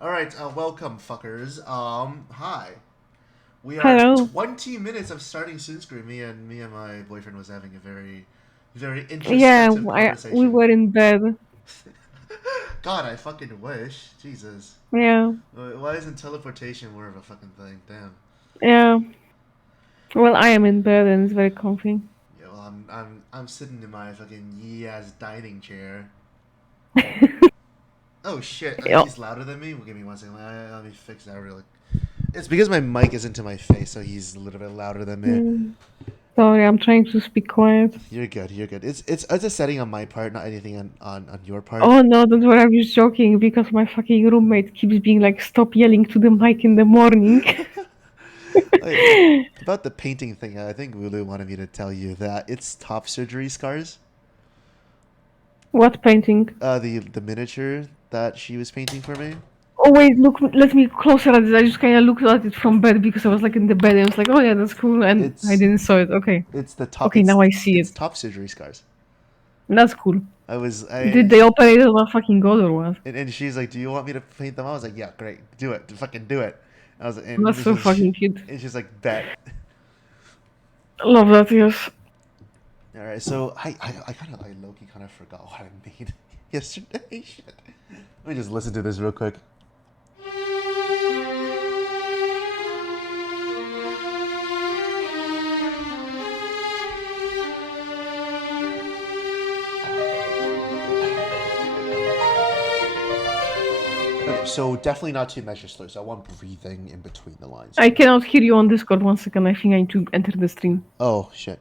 All right, welcome, fuckers. Hi. We are Hello. 20 minutes of starting Soon Screen. Me and my boyfriend was having a very Yeah, introspective we conversation. were in bed. God, I fucking wish. Jesus. Yeah, Why isn't teleportation more of a fucking thing? Damn. yeah. Well, I am in bed and it's very comfy. Yeah, well, I'm sitting in my fucking ass dining chair. Oh shit! I think Yeah. he's louder than me. Well, give me one second. Let me fix that really. It's because my mic is into my face, so he's a little bit louder than me. Mm, Sorry, I'm trying to speak quiet. You're good. You're good. It's a setting on my part, not anything on your part. Oh no, don't worry, I'm just joking because my fucking roommate keeps being like, stop yelling to the mic in the morning. Wait, about the painting thing, I think Lulu wanted me to tell you that it's top surgery scars. What painting? The miniature that she was painting for me. Oh wait, look, let me closer at it. I just kind of looked at it from bed because I was like in the bed and I was like, oh yeah, that's cool. And I It's didn't saw it. Okay. it's the top. Okay, now I see It's it. top surgery scars. That's cool. I was Did I they operate on a fucking god or what? and she's like, "Do you want me to paint them?" I was like, "Yeah, great, do it, fucking do it." I was That's so fucking cute. and she's like, "Bet." Love that, yes. All right, so I kind of like Loki kind of forgot what I made yesterday. Shit. Let me just listen to this real quick. Okay, so definitely not too measure slow. So I want breathing in between the lines. I cannot hear you on Discord. 1 second. I think I need to enter the stream. Oh shit.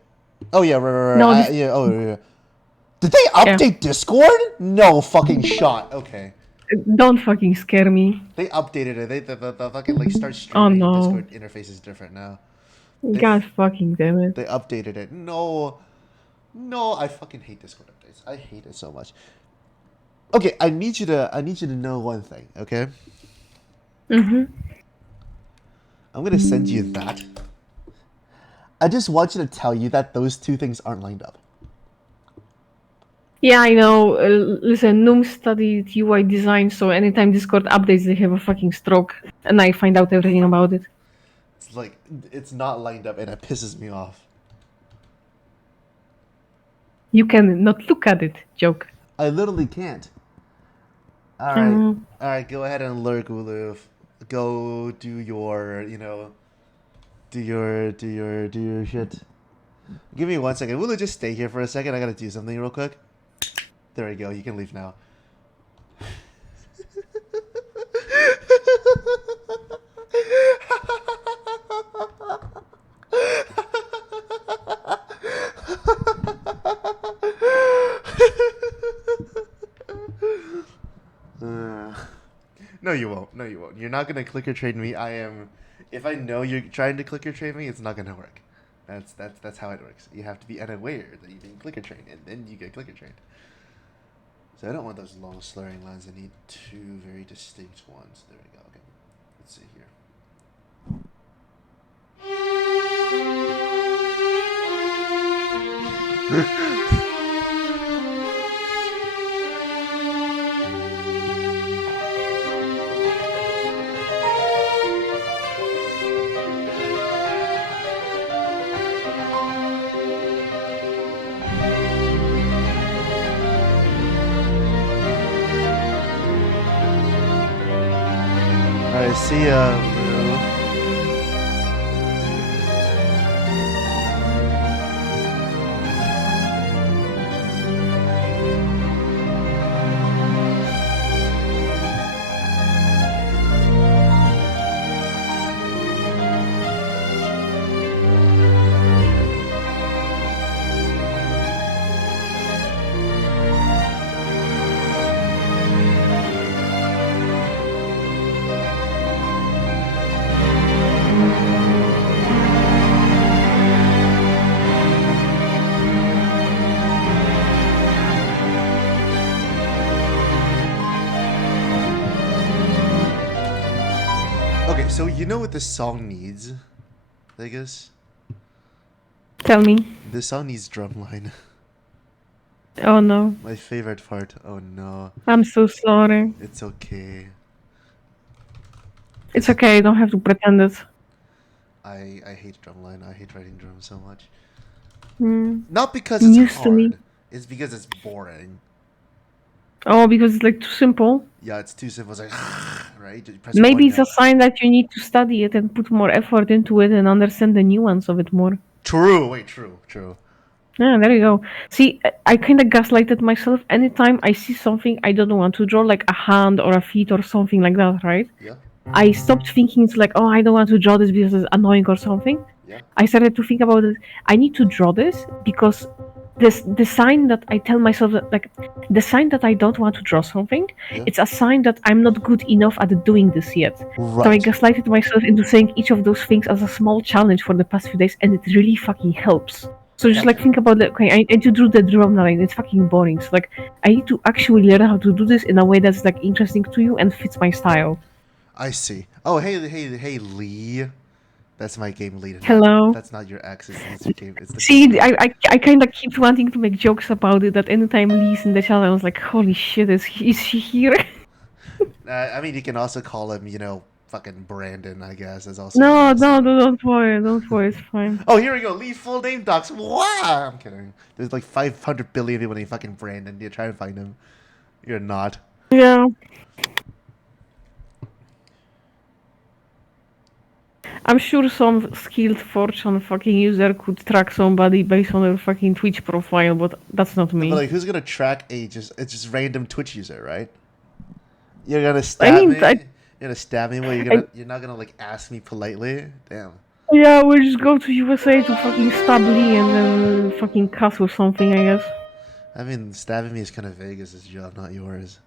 Oh yeah, right. No, this. Yeah. Oh yeah. Did they Yeah. update Discord? No fucking shot. Okay. Don't fucking scare me. They updated it. The fucking like start Oh streaming no. Discord interface is different now. They God fucking damn it. they updated it. No, no, I fucking hate Discord updates. I hate it so much. Okay, I need you to know one thing. Okay, Mm-hmm. I'm gonna send you that. I just want you to tell you that those two things aren't lined up. Yeah, I know. Listen, Noom studied UI design, so anytime Discord updates, they have a fucking stroke, and I find out everything about it. It's like it's not lined up, and it pisses me off. You can not look at it. Joke. I literally can't. All right, Um, all right. Go ahead and lurk, Uluf. Go do your, do your shit. Give me 1 second. Will it just stay here for a second? I gotta do something real quick. There we go. You can leave now. Uh, no, you won't. No, you won't. You're not gonna clicker trade me. I am. If I know you're trying to clicker trade me, it's not gonna work. That's how it works. You have to be unaware that you're being clicker trained, and then you get clicker trained. So I don't want those long slurring lines. I need two very distinct ones. There we go. Okay. Let's see here. All right. See ya, bro. Okay, so you know what this song needs, I guess? Tell me. This song needs drumline. Oh no. My favorite part. Oh no. I'm so sorry. It's okay. It's okay. You don't have to pretend it. I hate drumline. I hate writing drums so much. Mm. Not because it's News to me. hard. It's because it's boring. Oh, because it's like too simple. Yeah, it's too simple. It's like right. You press Maybe one it's a note. sign that you need to study it and put more effort into it and understand the nuance of it more. True. Wait. True. True. Yeah, there you go. See, I kind of gaslighted myself. Anytime I see something I don't want to draw, like a hand or a feet or something like that, right? Yeah. I stopped thinking it's like, oh, I don't want to draw this because it's annoying or something. Yeah. I started to think about it. I need to draw this because this the sign that I tell myself that like the sign that I don't want to draw something, Yeah. it's a sign that I'm not good enough at doing this yet. So I Right. gaslighted myself into saying each of those things as a small challenge for the past few days, and it really fucking helps. So just Heck like yeah. think about it. Okay, I need to do the drum line. It's fucking boring. So like I need to actually learn how to do this in a way that's like interesting to you and fits my style. I see. Oh, hey, Lee. That's my game lead. Not Hello. that's not your ex. It's your game. It's the game See, lead. I kind of keep wanting to make jokes about it. That anytime Lee's in the channel, I was like, "Holy shit, is she here?" I mean, you can also call him, fucking Brandon. I guess is also a No, nice no, name. no, don't worry, don't worry, it's fine. Oh, here we go. Lee full name docs. Wow. I'm kidding. There's like 500 billion people named fucking Brandon. You try and find him. You're not. Yeah, I'm sure some skilled Fortune fucking user could track somebody based on their fucking Twitch profile, but that's not No, but me. like, who's gonna track it's just random Twitch user, right? You're gonna I stab mean, me. You're gonna stab me. Well, I you're not gonna like ask me politely. Damn. yeah, we'll just go to USA to fucking stab Lee and then fucking cuss or something, I guess. I mean, stabbing me is kind of Vegas' job, not yours.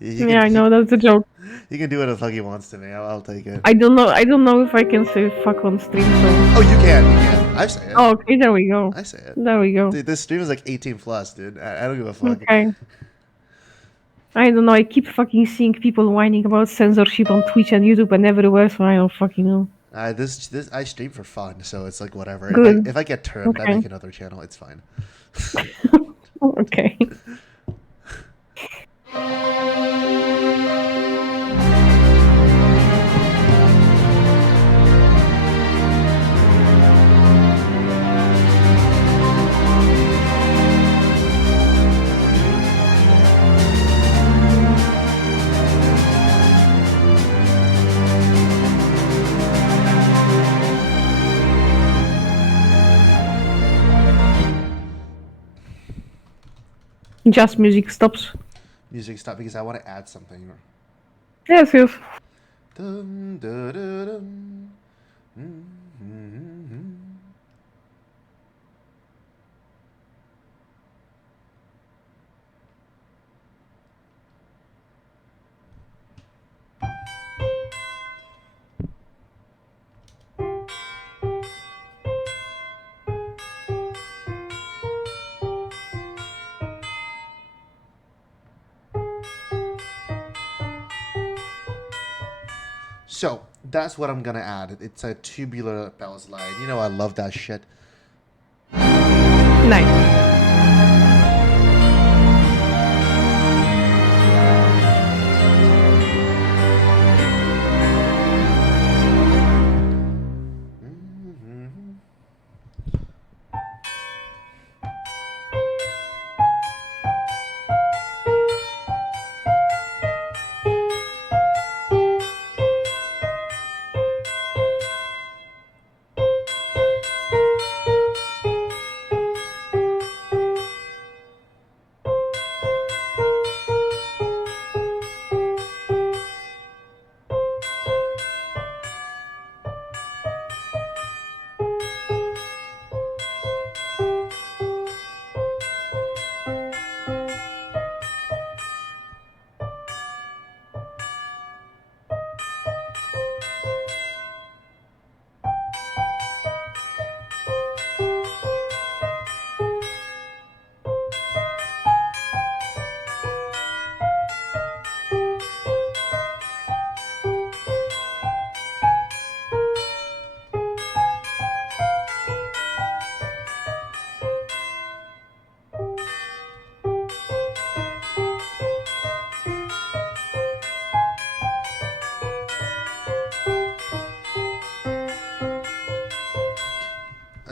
He Yeah, can I know that's a joke. he can do what the fuck he wants to me. I'll take it. I don't know if I can say fuck on stream, so. Oh, you can. You can. I say it. Oh, okay, there we go. I say it. There we go. Dude, this stream is like 18 plus, dude. I don't give a fuck. Okay. I don't know, I keep fucking seeing people whining about censorship on Twitch and YouTube and everywhere, so I don't fucking know. This I stream for fun, so it's like whatever. Good. If I get termed, I Okay. make another channel. It's fine. Okay. Just music stops. Music stop because I want to add something. Yes, yes. Dum, da, da, dum. Mm, mm, mm. So that's what I'm gonna add. It's a tubular bells line. You know I love that shit. Nice. Mhm.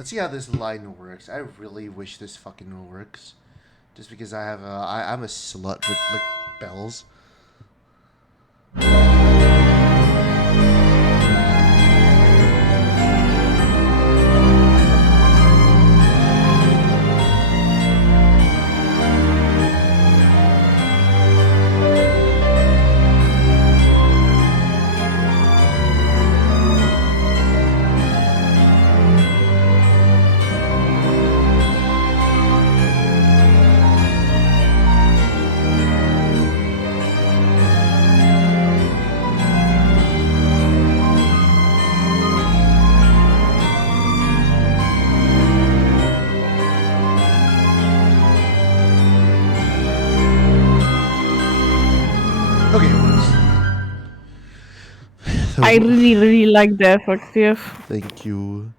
Let's see how this line works. I really wish this fucking works. Just because I'm a slut with like bells. Okay, it works. I really like the effect, yes. Thank you.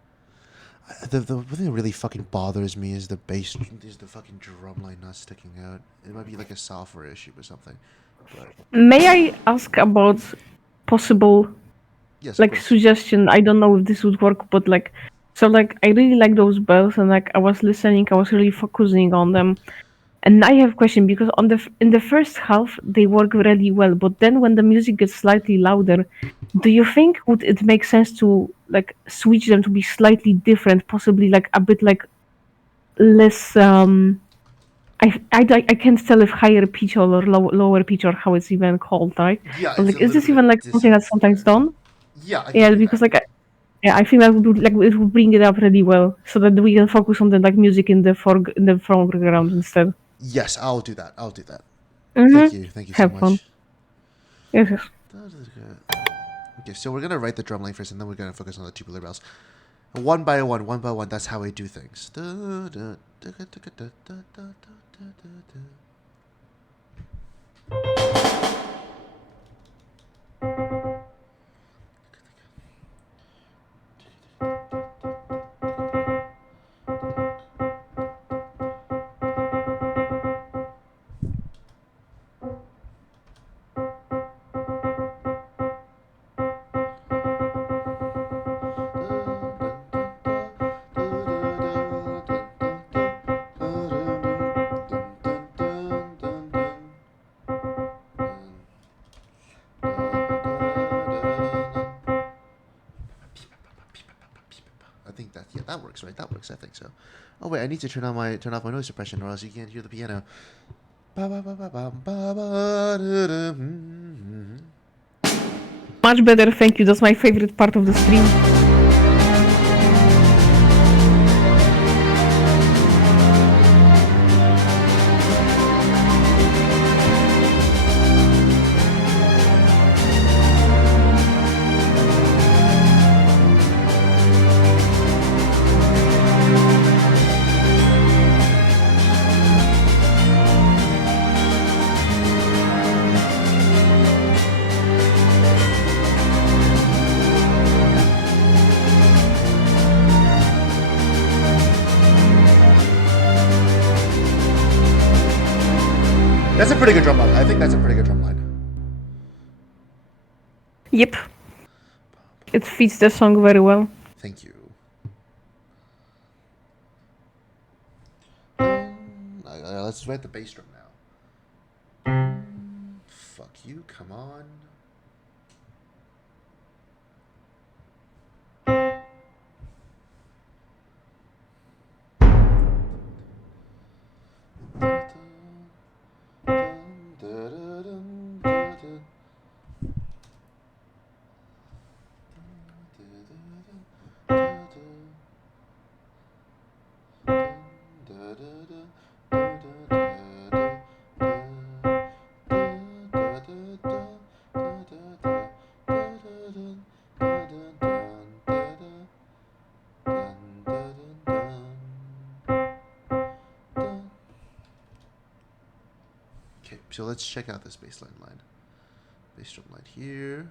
The thing that really fucking bothers me is the bass, is the fucking drum line not sticking out. It might be like a software issue or something. But May I ask about possible yes, of course. suggestion? I don't know if this would work, but so I really like those bells, and I was listening, I was really focusing on them. And I have a question because in the first half they work really well, but then when the music gets slightly louder, do you think would it make sense to switch them to be slightly different, possibly a bit less I can't tell if higher pitch or lower pitch or how it's even called, right? Yeah, But it's a is little this bit even of something that's sometimes dissonance there. done? Yeah, I can Yeah, do because that. yeah, I think that would it would bring it up really well, so that we can focus on the music in the foreground instead. Yes, I'll do that. I'll do that. Mm-hmm. Thank you so Have fun. much. Yes, yes. Okay, so we're gonna write the drum line first, and then we're gonna focus on the tubular bells. One by one. That's how I do things. I think that works, right? That works. I think so. Oh wait, I need to turn off my noise suppression, or else you can't hear the piano. Much better, thank you. That's my favorite part of the stream. That's a pretty good drum line. I think that's a pretty good drum line. Yep. It fits the song very well. Thank you. Let's write the bass drum now. Fuck you, come on. Okay, so let's check out this bass line. Bass drum line here.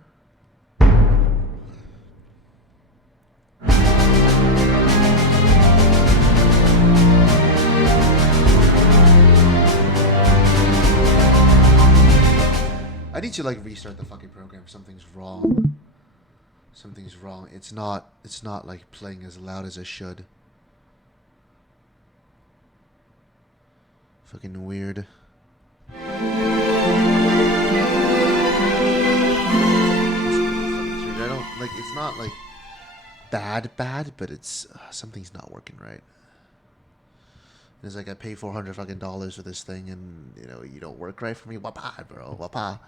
I need to restart the fucking program. Something's wrong. Something's wrong. It's not playing as loud as it should. Fucking weird. I don't like. It's not like bad, but it's something's not working right. It's like I pay $400 fucking for this thing, and you don't work right for me. Wapa, bro, wapa.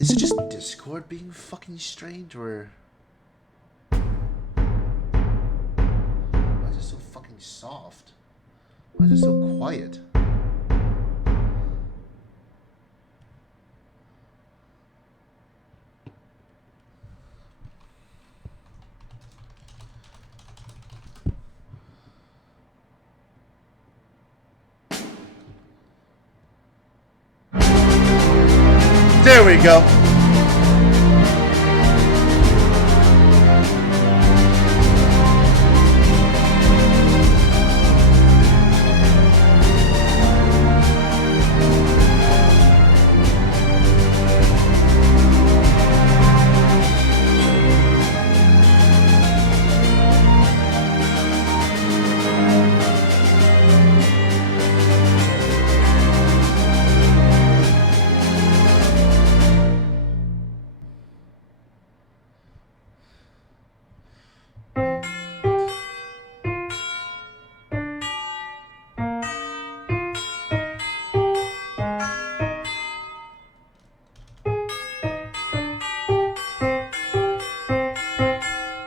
Is it just Discord being fucking strange, or why is it so fucking soft? Why is it so quiet? There we go.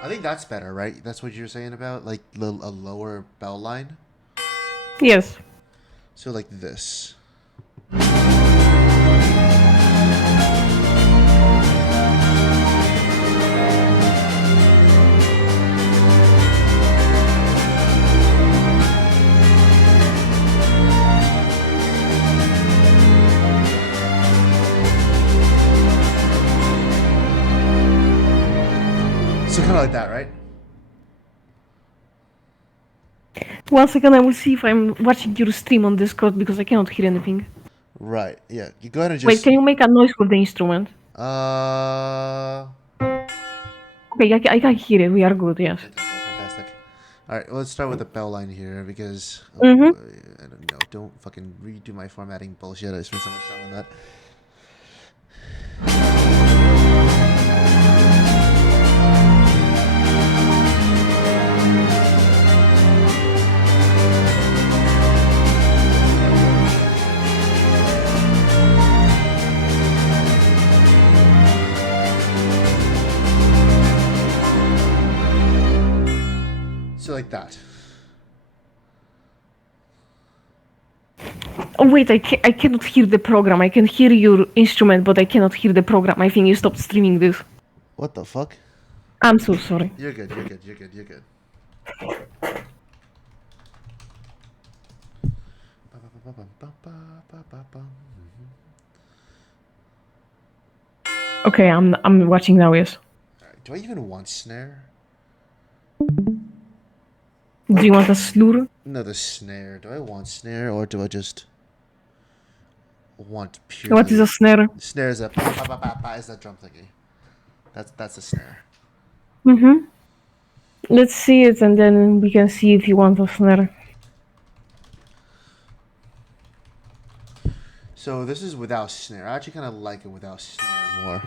I think that's better, right? That's what you're saying about, like, a lower bell line? Yes. So, like this. So kind of like that, right? 1 second, I will see if I'm watching your stream on Discord because I cannot hear anything. Right. Yeah. You go ahead and just. Wait, can you make a noise with the instrument? Okay, I can hear it. We are good. Yes. Fantastic. All right. Well, let's start with the bell line here because I don't know. Don't fucking redo my formatting bullshit. I spent so much time on that. So like that. Oh wait, I cannot hear the program. I can hear your instrument, but I cannot hear the program. I think you stopped streaming this. What the fuck? I'm so sorry. You're good. You're good. You're good. You're good. Okay, I'm watching now. Yes. Alright, do I even want snare? Do you want a slur? No, the snare. Do I want snare, or do I just want purely? What is a snare? Snare is a is that drum thingy. That's a snare. Let's see it, and then we can see if you want a snare. So this is without snare. I actually kind of like it without snare more.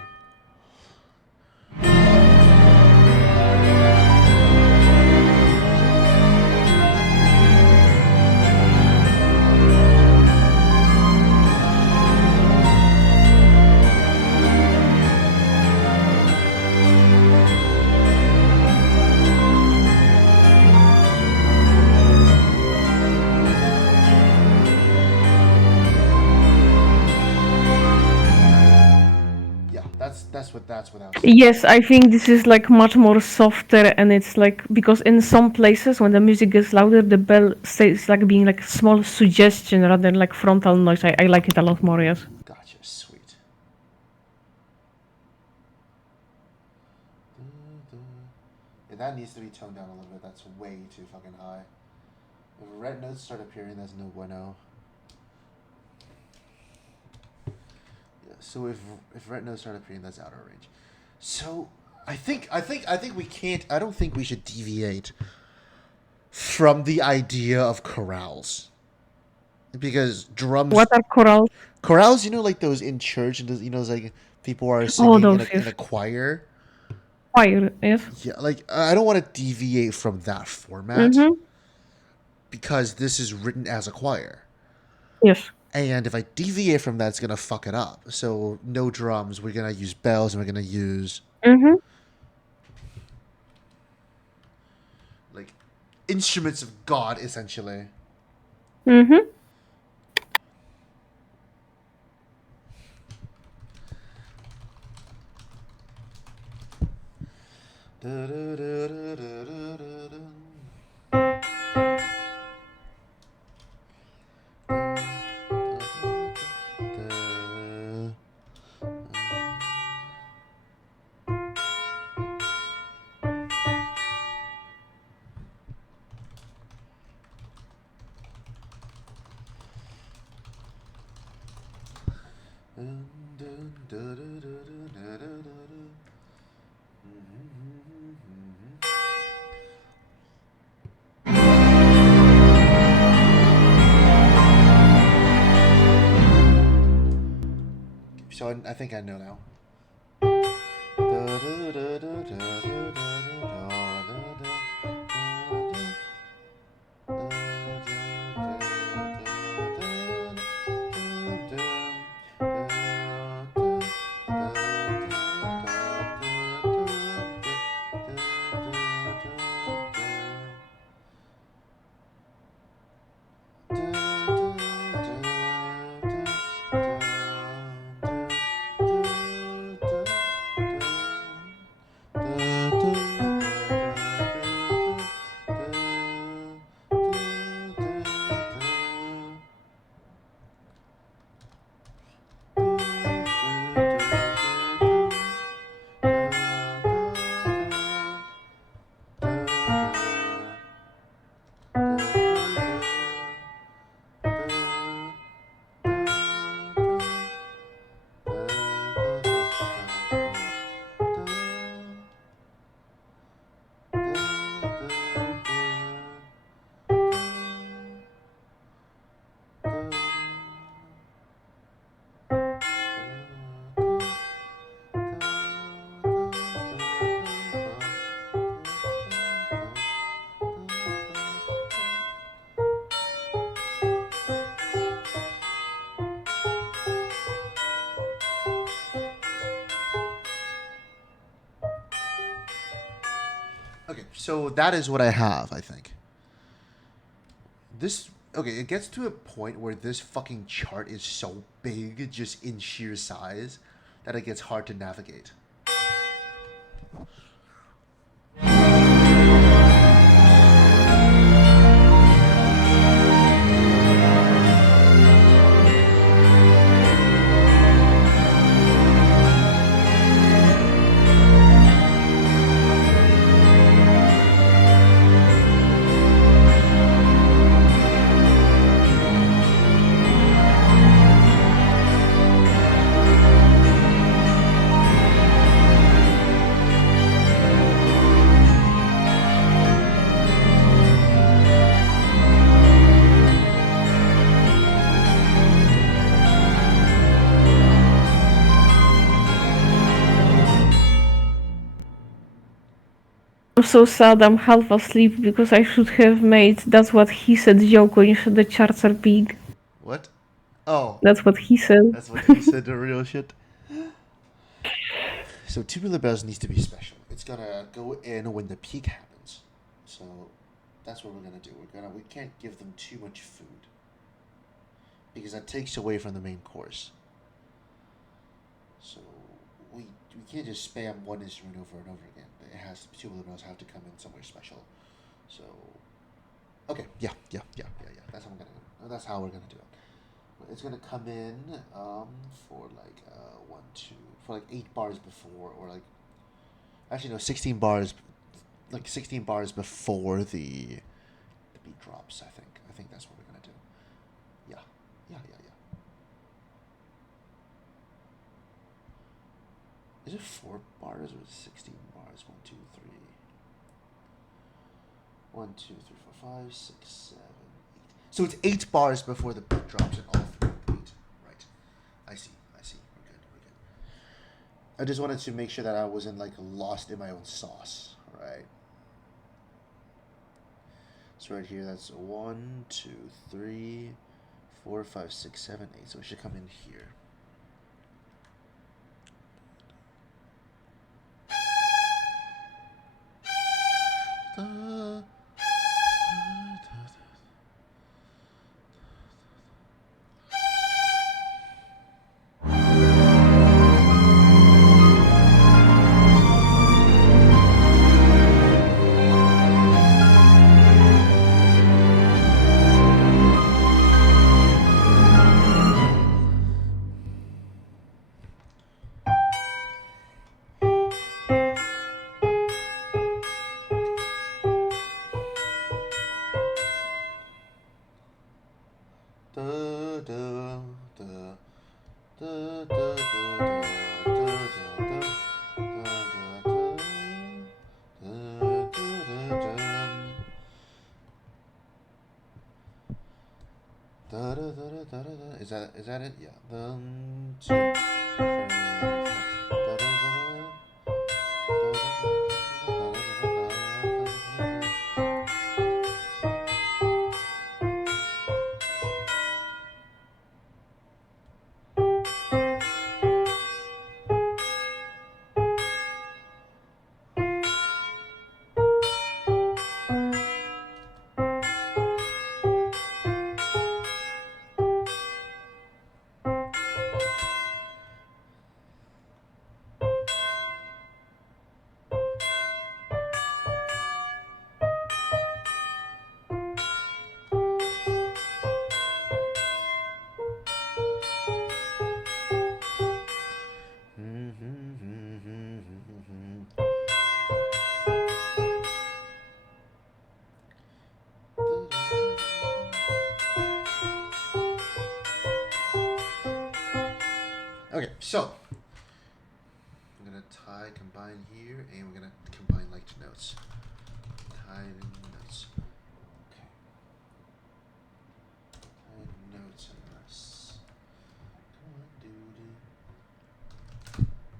That's without snare. Yes, I think this is like much more softer, and it's like because in some places when the music gets louder, the bell stays like being like a small suggestion rather than like frontal noise. I like it a lot more. Yes. Gotcha, sweet. Yeah, that needs to be toned down a little bit. That's way too fucking high. If red notes start appearing, that's no bueno. So if red notes start appearing, that's out of range. So I think we can't. I don't think we should deviate from the idea of chorales. because drums, What are chorals? chorales, like those in church, and those, it's like people are Oh, singing in those, a yes. choir. Choir, yes. Yeah, like I don't want to deviate from that format Mm-hmm. because this is written as a choir. Yes. And if I deviate from that, it's gonna fuck it up. So no drums. We're gonna use bells, and we're gonna use Mm-hmm. like instruments of God, essentially. Mm-hmm. So I think I know now. Okay, so that is what I have, I think. This okay, it gets to a point where this fucking chart is so big just in sheer size that it gets hard to navigate. I'm so sad I'm half asleep because I should have made that's what he said joke when you said the charts are big. What? Oh, That's what he said. that's what he said, the real shit. So tubular bells needs to be special. It's gonna go in when the peak happens. So that's what we're gonna do. We can't give them too much food because that takes away from the main course. So we can't just spam one instrument over and over again. It has tubular bells have to come in somewhere special. So okay, yeah. That's how we're gonna do it. It's gonna come in for like one, two, for like 8 bars before, or like actually no, 16 bars, like 16 bars before the beat drops. I think that's what we're gonna do. Yeah. Is it 4 bars or 16 bars? 1, 2, 3. 1, 2, 3, 4, 5, 6, 7, 8. So it's 8 bars before the beat drops in all 3 beat. Right. I see. We're good. I just wanted to make sure that I wasn't like lost in my own sauce. Right. So right here, that's 1, 2, 3, 4, 5, 6, 7, 8. So it should come in here. Is that it? Yeah. 1, 2, 3, Okay, so I'm gonna combine here, and we're gonna combine like notes. Tie notes. Okay. Tie notes and nice. Come on, dude.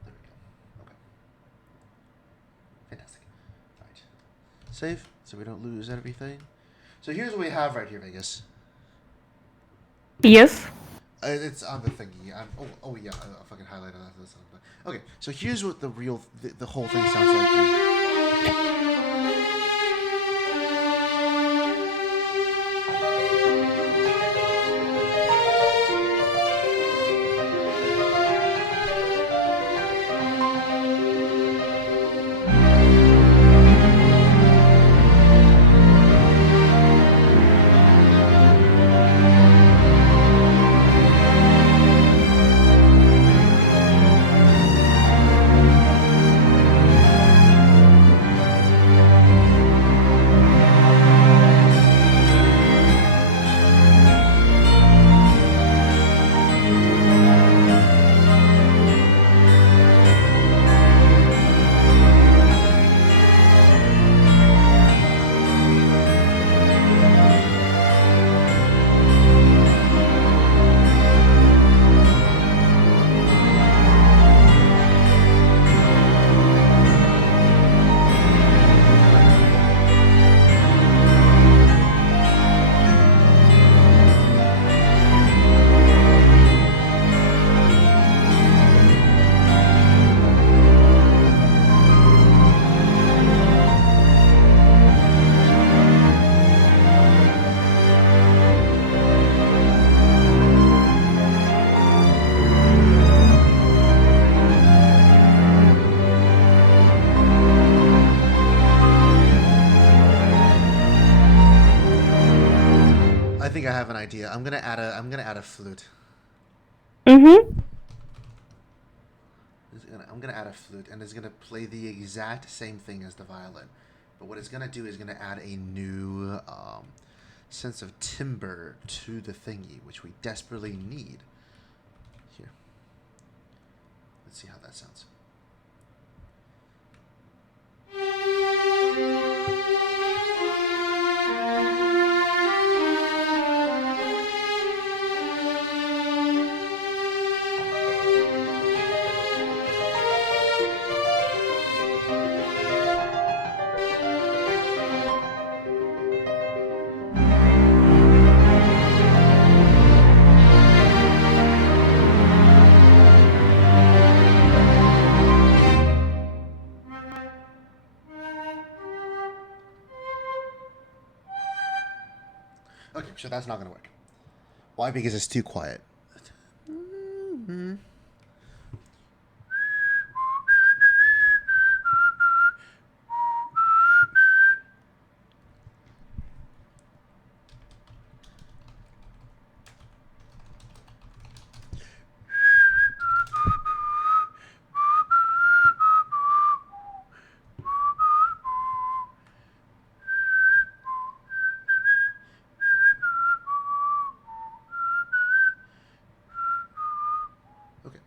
There we go. Okay. Fantastic. Alright. Save, so we don't lose everything. So here's what we have right here, Vegas. Yes. It's on the thingy. Oh yeah, I fucking highlighted that. Okay, so here's what the whole thing sounds like here. I think I have an idea. I'm gonna add a flute. Mm-hmm. I'm gonna add a flute, and it's gonna play the exact same thing as the violin, but what it's gonna do is gonna add a new sense of timbre to the thingy, which we desperately need. Here, let's see how that sounds. Okay, so that's not gonna work. Why? Because it's too quiet. Mm-hmm. Okay.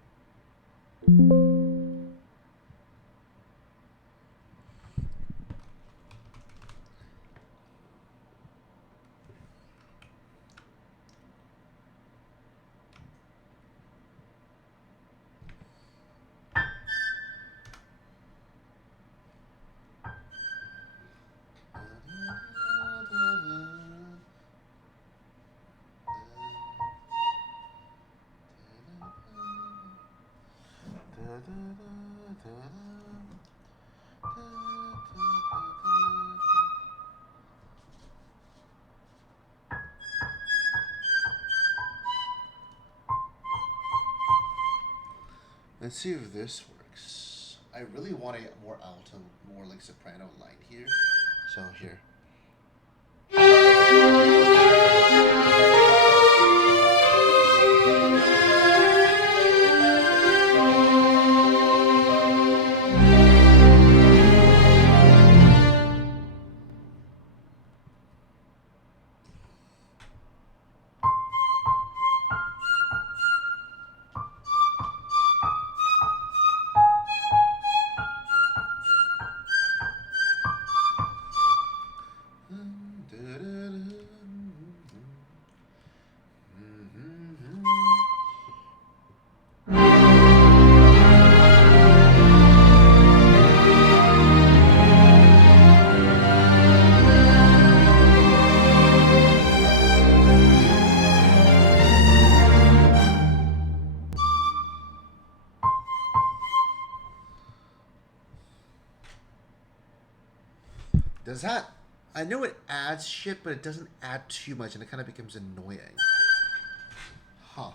Let's see if this works. I really want a more alto, more like soprano line here. So here. Does that? I know it adds shit, but it doesn't add too much, and it kind of becomes annoying. Huh.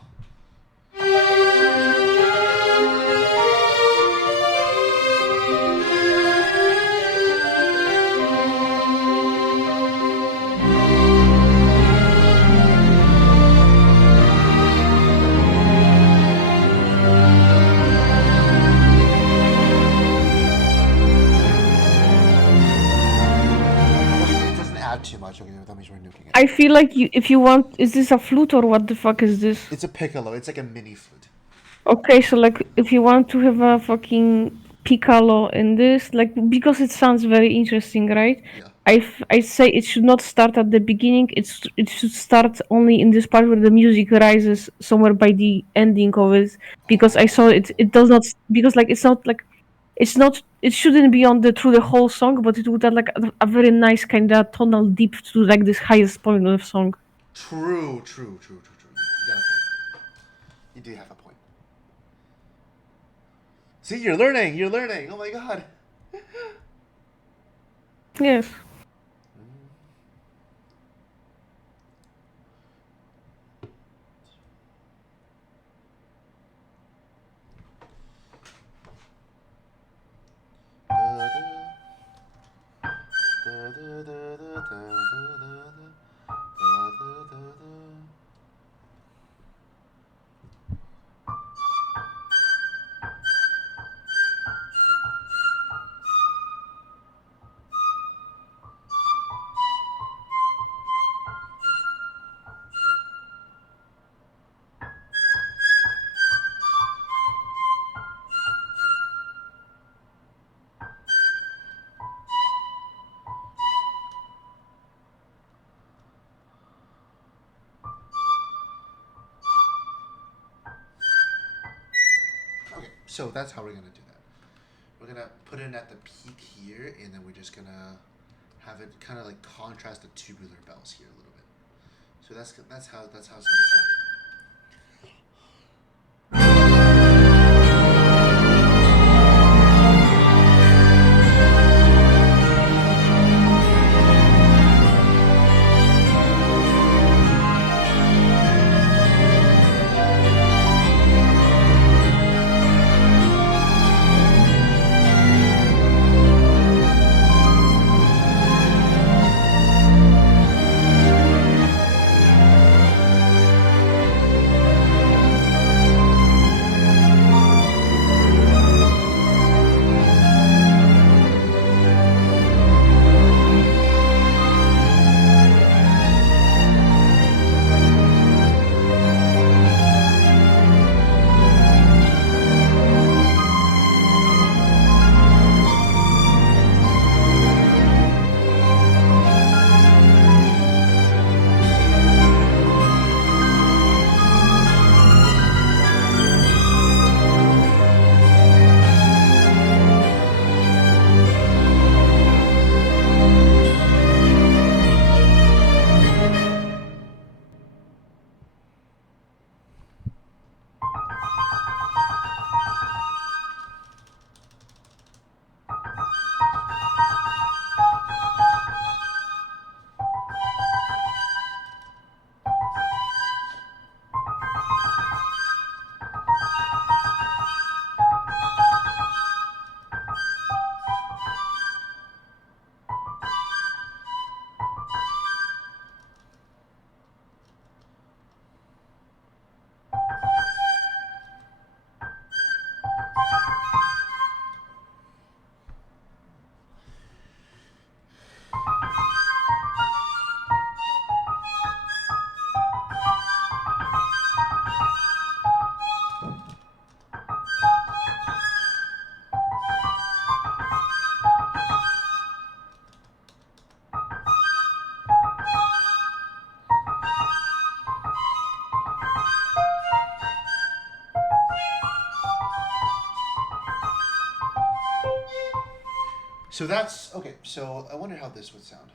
It doesn't add too much. Okay, that means we're nuking it. I feel like if you want, is this a flute or what the fuck is this? It's a piccolo. It's like a mini flute. Okay, so like if you want to have a fucking piccolo in this, like because it sounds very interesting, right? Yeah. I say it should not start at the beginning. It should start only in this part where the music rises somewhere by the ending of it. Because I saw it. It does not because like it's not like it's not. It shouldn't be on the through the whole song, but it would add like a very nice kind of tonal dip to like this highest point of the song. True. You got a point. You do have a point. See, you're learning. You're learning. Oh my god. Yes. Okay, so that's how we're gonna do that. We're gonna put it at the peak here, and then we're just gonna have it kind of like contrast the tubular bells here a little bit. So that's how it's gonna sound. So that's okay. So I wonder how this would sound.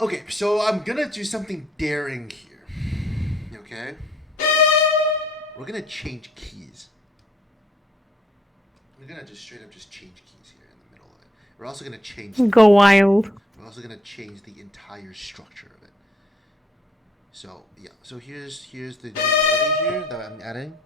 Okay, so I'm gonna do something daring here. Okay? We're gonna change keys. We're gonna just straight up just change keys here in the middle of it. We're also gonna change Go wild. we're also gonna change the entire structure of it. So yeah, so here's the new melody here that I'm adding.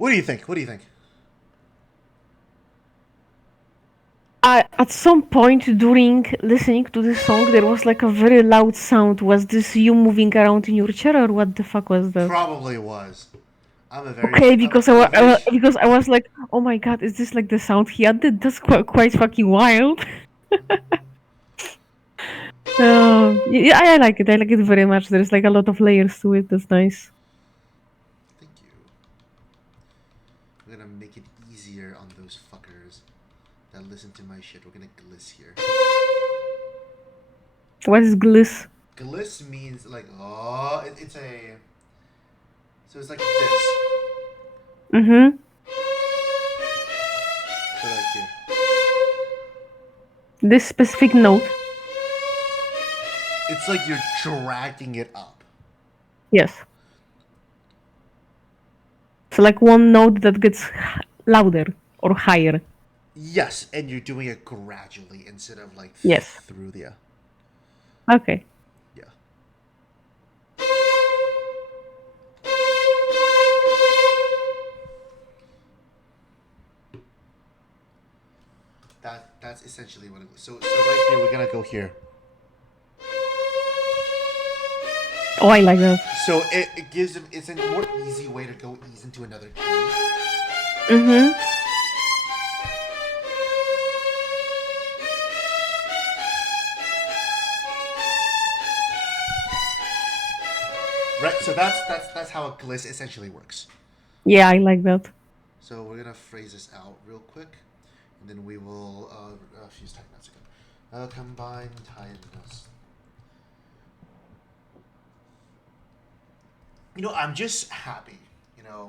What do you think? What do you think? At some point during listening to this song, there was like a very loud sound. Was this you moving around in your chair, or what the fuck was that? Probably was. I'm a very Okay, because I'm a very because I was like, oh my god, is this like the sound he added? That's quite fucking wild. Yeah, I like it. I like it very much. There's like a lot of layers to it. That's nice. Thank you. We're gonna make it easier on those fuckers that listen to my shit. We're gonna gliss here. What is gliss? Gliss means like it's a so it's like this. Mm-hmm. this specific note. It's like you're dragging it up. Yes. So like one note that gets louder or higher. Yes, and you're doing it gradually instead of like Yes. through the Okay. yeah. That's essentially what it was. So right here we're gonna go here. Oh, I like that. So it gives them it's a more easy way to go ease into another key. Mm-hmm. Right. So that's how a gliss essentially works. Yeah, I like that. So we're gonna phrase this out real quick, and then we will. She's typing that again. Combine tiredness. I'm just happy,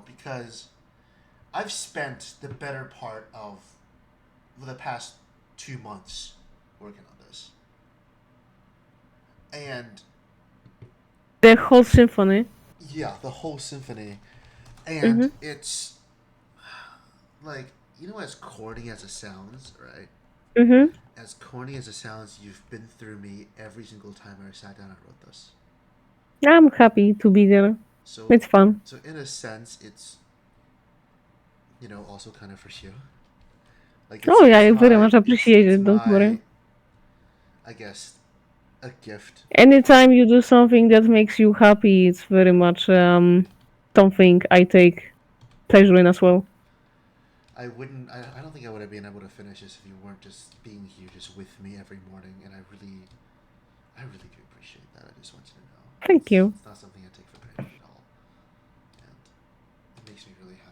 because I've spent the better part of the past 2 months working on this, and The whole symphony. yeah, the whole symphony, and Mm-hmm. it's like as corny as it sounds, right? Mm-hmm. As corny as it sounds, you've been through me every single time I sat down and wrote this. I'm happy to be there. So, It's fun. so in a sense, it's also kind of for you. Like Oh yeah, I very much appreciate it's it, don't worry. my, I guess, a gift. Anytime you do something that makes you happy, it's very much something I take pleasure in as well. I wouldn't. I don't think I would have been able to finish this if you weren't just being here, just with me every morning. And I really do appreciate that. I just want you to know. Thank you. It's not something I take for granted at all, and it makes me really happy.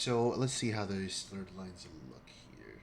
So let's see how those third lines look here.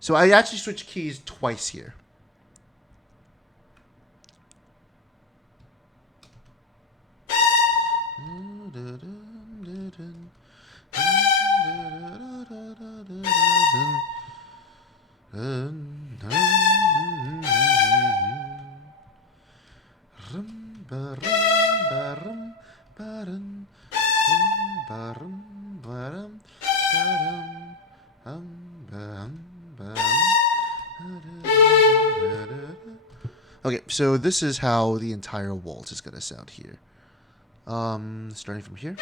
So I actually switched keys twice here. Okay, so this is how the entire waltz is gonna sound here. Starting from here.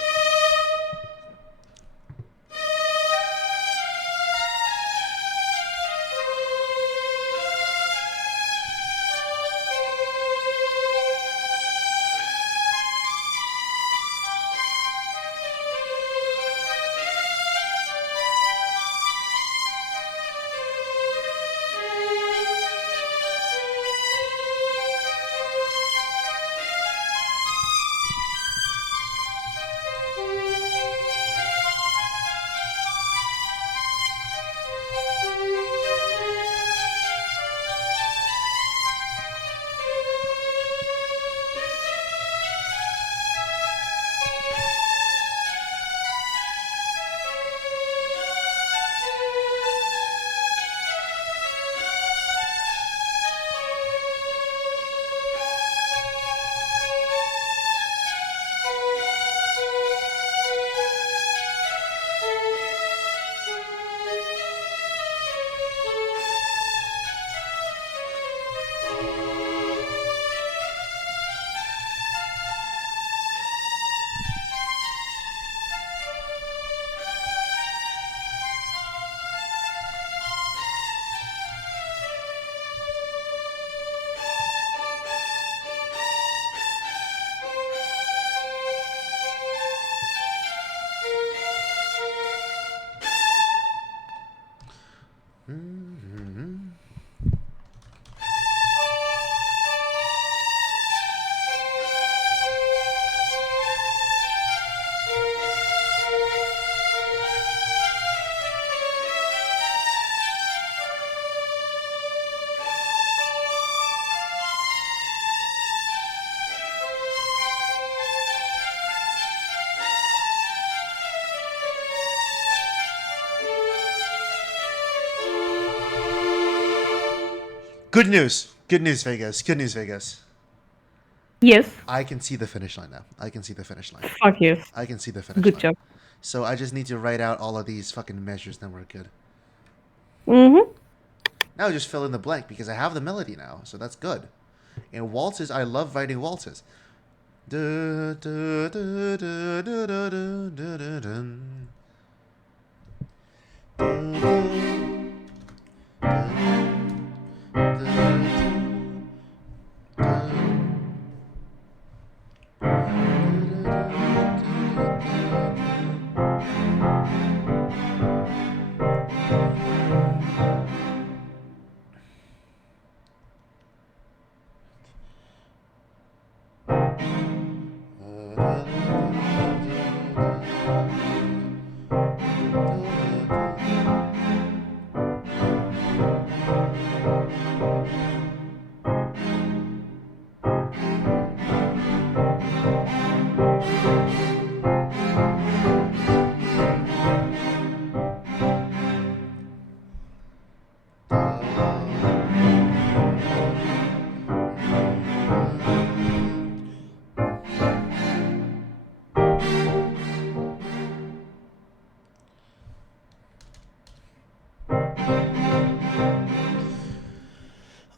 Good news. Good news, Vegas. Good news, Vegas. Yes. I can see the finish line now. I can see the finish line. Fuck yes. I can see the finish Good line. job. So I just need to write out all of these fucking measures, then we're good. Mm-hmm. Now just fill in the blank because I have the melody now, so that's good. And waltzes, I love writing waltzes.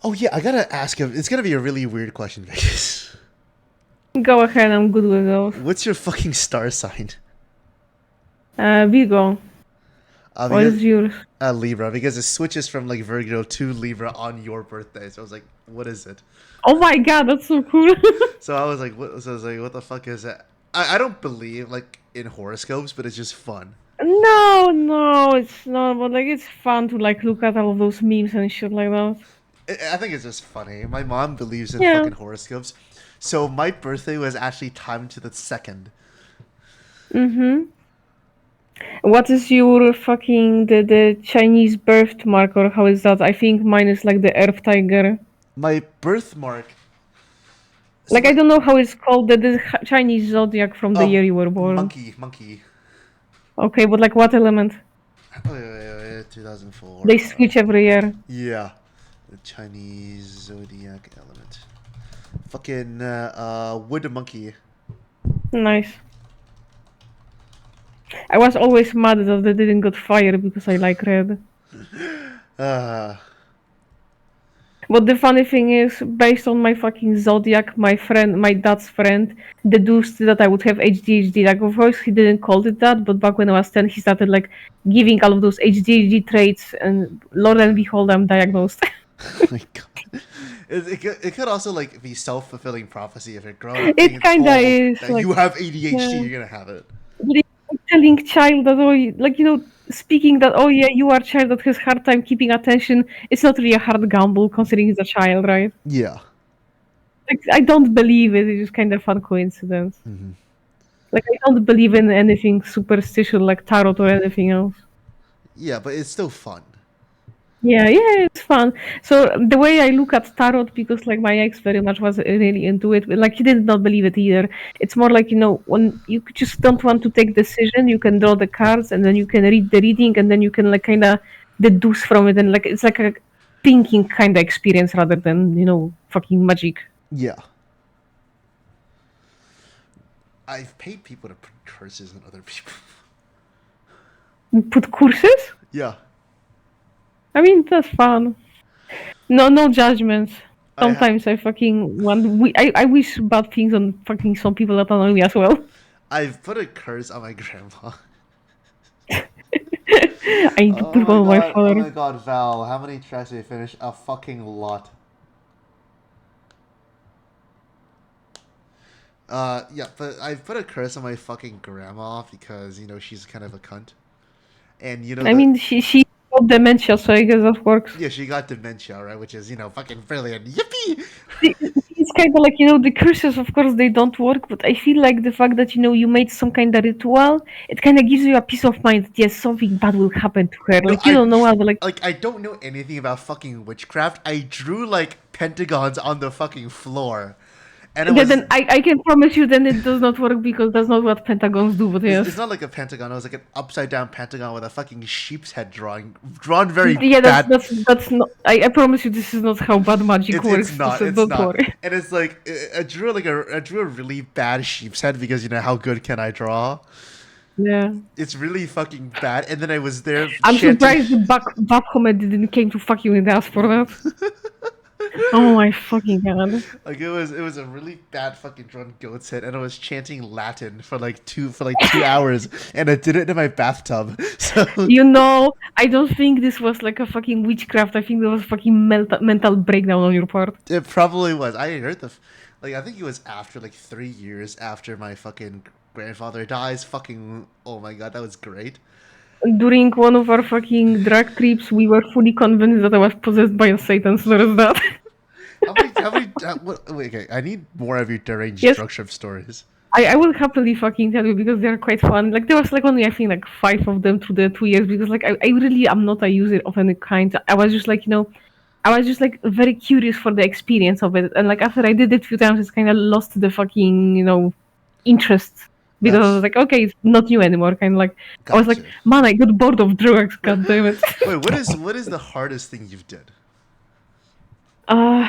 Oh yeah, I gotta ask him. It's gonna be a really weird question, Vegas. Go ahead, I'm good with those. What's your fucking star sign? Virgo. What is yours? Libra, because it switches from like Virgo to Libra on your birthday. So I was like, what is it? Oh my god, that's so cool. So I was like, what? So I was like, what the fuck is that? I don't believe like in horoscopes, but it's just fun. No, No, it's not. But like, it's fun to like look at all of those memes and shit like that. I think it's just funny. My mom believes in Yeah. fucking horoscopes, so my birthday was actually timed to the second. Mhm. What is your fucking the Chinese birthmark or how is that? I think mine is like the Earth Tiger. My birthmark. So Like I my don't know how it's called. The Chinese zodiac from the year you were born. monkey. Okay, but like what element? Oh, yeah, 2004. They switch every year. Yeah, the Chinese zodiac element. Fucking wood monkey. Nice. I was always mad that they didn't got fired because I like red. Uh, But the funny thing is, based on my fucking zodiac, my dad's friend, deduced that I would have ADHD. Like, of course, he didn't call it that, but back when I was 10, he started like giving all of those ADHD traits, and Lord and behold, I'm diagnosed. oh my god. It could also like be self-fulfilling prophecy if you're growing up It being kinda told is that like, you have ADHD, yeah. you're gonna have it. But it's like telling child that, oh, like, speaking that, oh yeah, you are a child that has hard time keeping attention. It's not really a hard gamble considering he's a child, right? Yeah. Like, I don't believe it. It's just kind of fun coincidence. Hmm. Like, I don't believe in anything superstitious like tarot or anything else. Yeah, but it's still fun. Yeah, it's fun. So the way I look at tarot, because like my ex very much was really into it, like he did not believe it either. It's more like, when you just don't want to take decision, you can draw the cards and then you can read the reading and then you can like kind of deduce from it, and like it's like a thinking kind of experience rather than fucking magic. Yeah. I've paid people to put curses on other people. Put courses? Yeah. I mean, that's fun. No judgments. I ha- Sometimes I fucking want. I wish bad things on fucking some people that annoy me as well. I've put a curse on my grandma. I need to put one on my Oh father. my god, Val, how many tracks did you finish? A fucking lot. Yeah, but I put a curse on my fucking grandma because, she's kind of a cunt. And I mean, she got dementia, so I guess that works. yeah, she got dementia, right? Which is, fucking brilliant. Yippee! It's kind of like the curses. Of course, they don't work, but I feel like the fact that you made some kind of ritual, it kind of gives you a peace of mind. That, yes, something bad will happen to her. No, Like you don't know how, but like I don't know anything about fucking witchcraft. I drew like pentagons on the fucking floor. And it was then I can promise you, then it does not work because that's not what pentagons do. But it's yes. not like a pentagon, it was like an upside down pentagon with a fucking sheep's head drawn very Yeah, bad. that's not. I promise you, this is not how bad magic works. It's not. So It's don't not. worry. And it's like I drew a really bad sheep's head because how good can I draw? Yeah, It's really fucking bad. And then I was there I'm chanting. surprised the back comment didn't came to fuck you in the ass for that. Oh my fucking god! Like it was a really bad fucking drawn goat's head, and I was chanting Latin for like 2 hours, and I did it in my bathtub. So I don't think this was like a fucking witchcraft. I think there was fucking mental breakdown on your part. it probably was. I heard I think it was after like 3 years after my fucking grandfather dies. Fucking oh my god, that was great. During one of our fucking drag trips, we were fully convinced that I was possessed by a Satan. So there is that. Wait, okay, I need more of your deranged Yes, drug trip stories. I will happily fucking tell you because they're quite fun. Like there was like only I think like 5 of them through the 2 years because like I really am not a user of any kind. I was just like I was just like very curious for the experience of it, and like after I did it a few times, it's kind of lost the fucking interest because I was That's like, okay, it's not new anymore. Kind of like I was like, gotcha. man, I got bored of drugs. God damn it. Wait, what is the hardest thing you've did? uh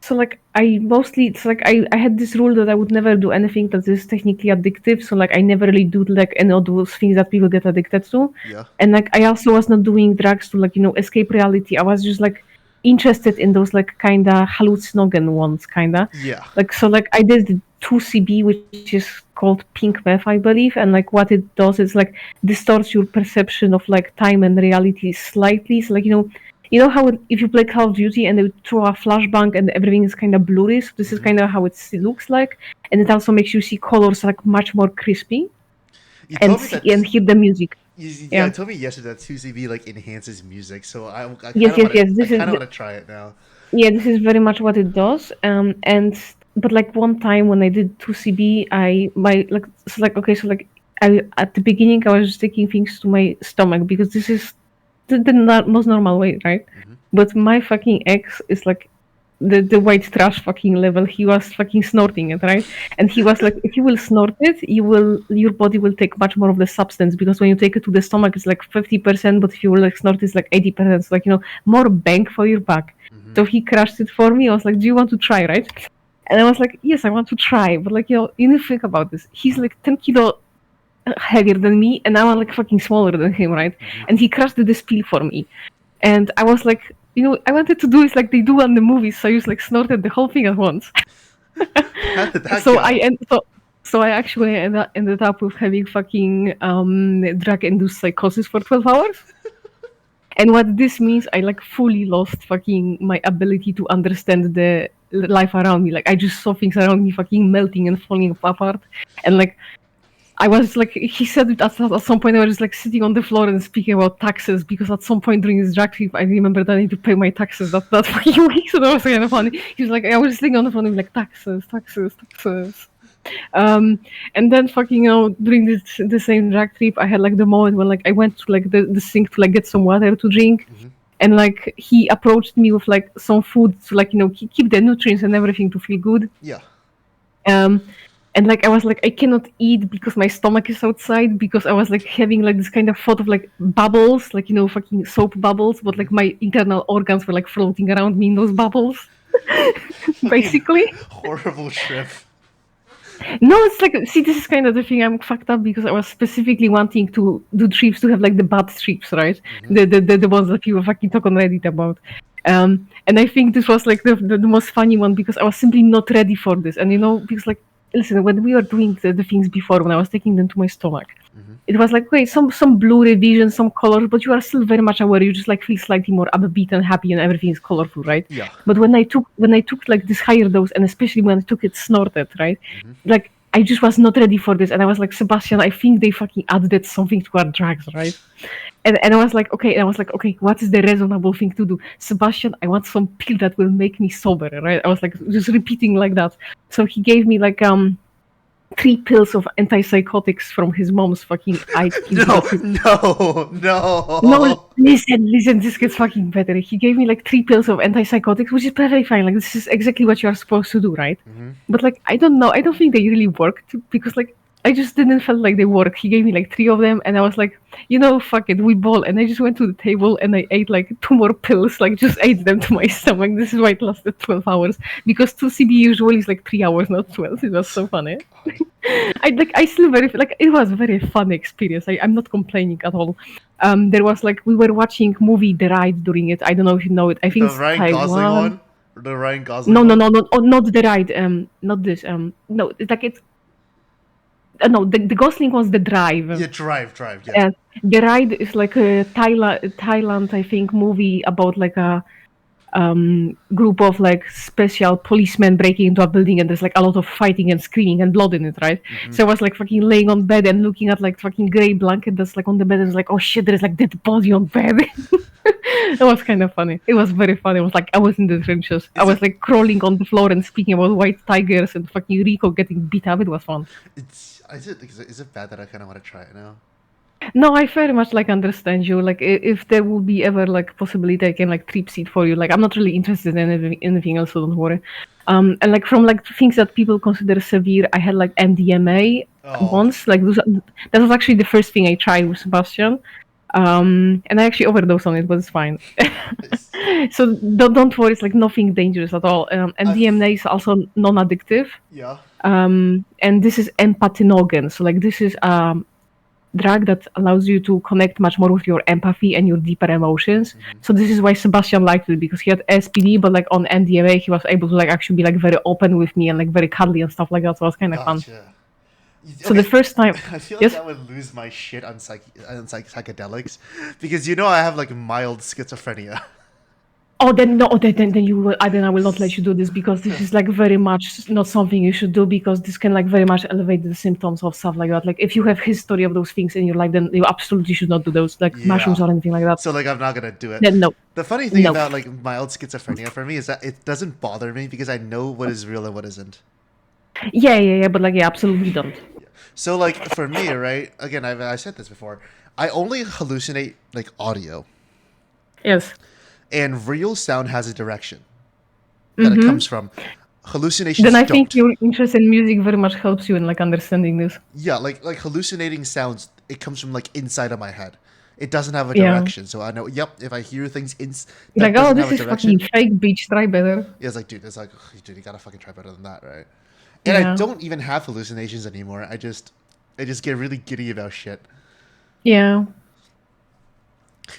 so like I mostly it's like I had this rule that I would never do anything that is technically addictive. So like I never really do like any of those things that people get addicted to. Yeah. And like I also was not doing drugs to like escape reality. I was just like interested in those like kind of hallucinogen ones, kind of Yeah. like so like I did the 2CB, which is called pink meth, I believe, and like what it does is like distorts your perception of like time and reality slightly. So like how if you play Call of Duty and they throw a flashbang and everything is kind of blurry, so this is kind of how it looks like, and it also makes you see colors like much more crispy You and told me that and hear the music. Yeah, Yeah. told me yesterday that 2CB like enhances music, so I kind Yes, of yes, want to yes. I This is kind of want to try it now. yeah, this is very much what it does. And but like one time when I did 2CB, I my like so like okay, so like I at the beginning I was just taking things to my stomach because this is the most normal way, right? Hmm. But my fucking ex is like the white trash fucking level. He was fucking snorting it, right? And he was like, if you will snort it, your body will take much more of the substance because when you take it to the stomach, it's like 50%, but if you will like snort, it's like 80%. So like more bang for your buck. Hmm. So he crushed it for me. I was like, do you want to try, right? And I was like, yes, I want to try. But like, you need to think about this. He's like 10 kilo heavier than me, and I'm like fucking smaller than him, right? Hmm. And he crushed the spill for me. And I was like, I wanted to do it like they do on the movies. So I just like snorted the whole thing at once. How did that so I go? end so so I actually ended up with having fucking drug-induced psychosis for 12 hours. And what this means, I like fully lost fucking my ability to understand the life around me. Like I just saw things around me fucking melting and falling apart. And like I was like, he said it at some point. I was just like sitting on the floor and speaking about taxes because at some point during his drag trip, I remember that I need to pay my taxes that fucking week. So that was kind of funny. He was like, I was sitting on the phone and like taxes, taxes, taxes. Um, and then fucking during the same drag trip, I had like the moment when like I went to like the sink to like get some water to drink. Hmm. And like he approached me with like some food to like keep the nutrients and everything to feel good. Yeah. Um, and like I was like I cannot eat because my stomach is outside because I was like having like this kind of thought of like bubbles, like fucking soap bubbles, but Hmm. like my internal organs were like floating around me in those bubbles, Fucking basically. horrible trip. No, it's like see, this is kind of the thing. I'm fucked up because I was specifically wanting to do trips to have like the bad trips, right? Hmm. The ones that people fucking talk on Reddit about. And I think this was like the most funny one because I was simply not ready for this. And because like listen, when we were doing the things before, when I was taking them to my stomach, Hmm. it was like okay, some blurry vision, some colors, but you are still very much aware. You just like feel slightly more upbeat and happy, and everything is colorful, right? Yeah. But when I took like this higher dose, and especially when I took it snorted, right? Hmm. Like I just was not ready for this, and I was like, Sebastian, I think they fucking added something to our drugs, right? And I was like, okay, what is the reasonable thing to do? Sebastian, I want some pill that will make me sober, right? I was like just repeating like that. So he gave me like 3 pills of antipsychotics from his mom's fucking IP No, that no, no, no. listen, this gets fucking better. He gave me like 3 pills of antipsychotics, which is perfectly fine. Like this is exactly what you are supposed to do, right? Hmm. But like I don't know, I don't think they really worked because like I just didn't feel like they work. He gave me like 3 of them, and I was like, fuck it, we ball. And I just went to the table and I ate like 2 more pills, like just ate them to my stomach. This is why it lasted 12 hours because 2CB usually is like 3 hours, not 12. It was so funny. God. I still very like it was a very fun experience. I'm not complaining at all. There was like we were watching movie The Ride during it. I don't know if you know it. I think The it's Ryan Gosling Taiwan. one? The Ryan Gosling No, no, one? no, no, oh, not The Ride. Not this. No, it's like it's no. The Gosling was The Drive. Yeah, Drive, yeah. The Ride is like a Thailand, I think, movie about like a group of like special policemen breaking into a building and there's like a lot of fighting and screaming and blood in it, right? Hmm. So I was like fucking laying on bed and looking at like fucking grey blanket that's like on the bed and it's like, oh shit, there's like dead body on bed. It was kind of funny. It was very funny. It was like I was in the trenches. I Is it? was like crawling on the floor and speaking about white tigers and fucking Rico getting beat up. It was fun. It's. Is it bad that I kind of want to try it now? No, I very much like understand you. Like if there will be ever like possibility, I can like trip seat for you. Like I'm not really interested in anything else, so don't worry. And like from like things that people consider severe, I had like MDMA Oh. once. Like that was actually the first thing I tried with Sebastian. And I actually overdosed on it, but it's fine. It's, So don't worry, it's like nothing dangerous at all. MDMA is also non-addictive. yeah. And this is empathinogen. So like this is drug that allows you to connect much more with your empathy and your deeper emotions. Hmm. So this is why Sebastian liked it because he had SPD, but like on MDMA he was able to like actually be like very open with me and like very cuddly and stuff like that. So it was kind of fun. Gotcha. So the Okay. first time, I feel like yes, I would lose my shit on psychedelics because I have like mild schizophrenia. Oh, then no, then you will. Then I will not let you do this because this is like very much not something you should do because this can like very much elevate the symptoms of stuff like that. Like if you have history of those things in your life, then you absolutely should not do those, like mushrooms Yeah. or anything like that. So like I'm not gonna do it. Then no, The funny thing no. about like mild schizophrenia for me is that it doesn't bother me because I know what is real and what isn't. Yeah. But like, yeah, absolutely don't. So like for me, right? Again, I said this before. I only hallucinate like audio, Yes. and real sound has a direction that it comes from. Hallucinations Then I don't. think your interest in music very much helps you in like understanding this. Yeah, like hallucinating sounds. It comes from like inside of my head. It doesn't have a Yeah. direction, so I know. Yep, if I hear things that Like, oh, doesn't this have a is direction, fucking fake, bitch. Try better. yeah, it's like, dude, you gotta fucking try better than that, right? And I Yeah. don't even have hallucinations anymore. I just get really giddy about shit. Yeah.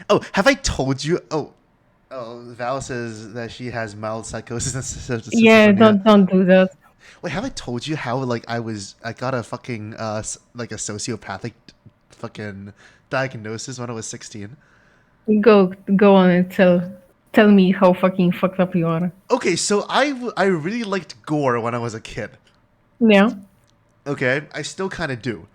Oh, have I told you? Oh, Val says that she has mild psychosis and Yeah. schizophrenia. Don't do that. Wait, have I told you how like I got a fucking like a sociopathic fucking diagnosis when I was 16? Go on and tell me how fucking fucked up you are. Okay, so I really liked gore when I was a kid. Yeah. Okay, I still kind of do.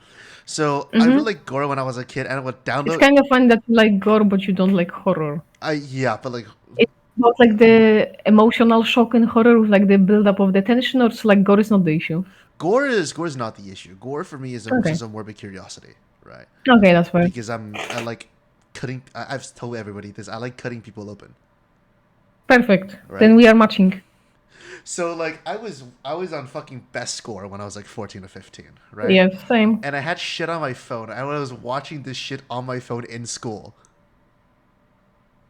So I really liked gore when I was a kid, and I would It's download. kind of fun that you like gore, but you don't like horror. Yeah, but like It's not like the emotional shock in horror with like the build up of the tension, or it's like gore is not the issue. gore is not the issue. Gore for me is Okay. just a morbid curiosity, right? Okay, that's fair. Because I like cutting. I've told everybody this. I like cutting people open. Perfect. Right. Then we are matching. So like I was on fucking best score when I was like 14 or 15, right? Yes, same. And I had shit on my phone. I was watching this shit on my phone in school.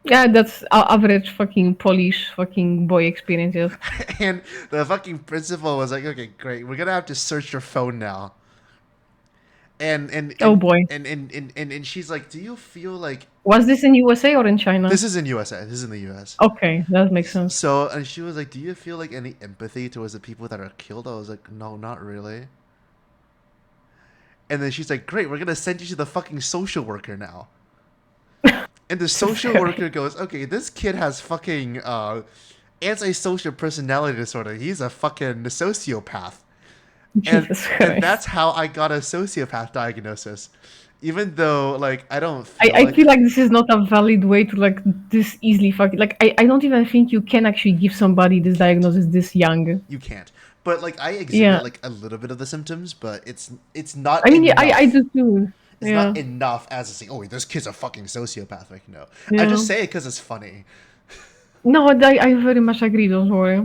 Yeah, that's average fucking Polish fucking boy experiences. And the fucking principal was like, "Okay, great. We're gonna have to search your phone now." And Oh boy. And she's like, "Do you feel like Was this in USA or in China? this is in USA? This is in the US." Okay, that makes sense. So and she was like, "Do you feel like any empathy towards the people that are killed?" I was like, "No, not really." And then she's like, "Great, we're gonna send you to the fucking social worker now." And the social worker goes, "Okay, this kid has fucking antisocial personality disorder. He's a fucking sociopath." And, Jesus and Christ. that's how I got a sociopath diagnosis. Even though, like, I don't I feel like this is not a valid way to like this easily fucking like I don't even think you can actually give somebody this diagnosis this young. you can't. But like, I exhibit Yeah. like a little bit of the symptoms, but it's not. I mean, yeah, enough. I do too. It's Yeah. not enough as to say, "Oh, this kid's a fucking sociopath." Like, no, I Yeah. just say it because it's funny. No, I very much agree. Don't worry.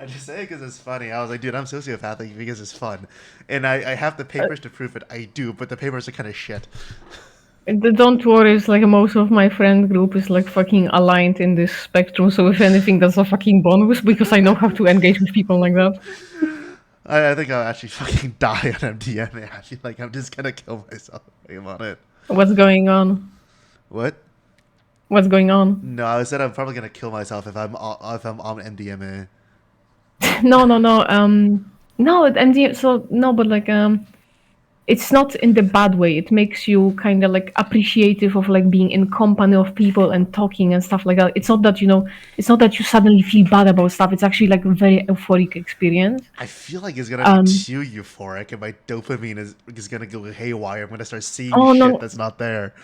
I just say it because it's funny. I was like, dude, I'm sociopathic because it's fun, and I have the papers to prove it. I do, but the papers are kind of shit. Don't worry. It's like most of my friend group is like fucking aligned in this spectrum. So if anything, that's a fucking bonus because I know how to engage with people like that. I think I'll actually fucking die on MDMA. I feel like I'm just gonna kill myself if I'm on it. What's going on? What? What's going on? No, I said I'm probably gonna kill myself if I'm on MDMA. No. No, and so no, but like it's not in the bad way. It makes you kind of like appreciative of like being in company of people and talking and stuff like that. It's not that it's not that you suddenly feel bad about stuff. It's actually like a very euphoric experience. I feel like it's gonna be too euphoric, and my dopamine is gonna go haywire. I'm gonna start seeing Oh, shit no. that's not there.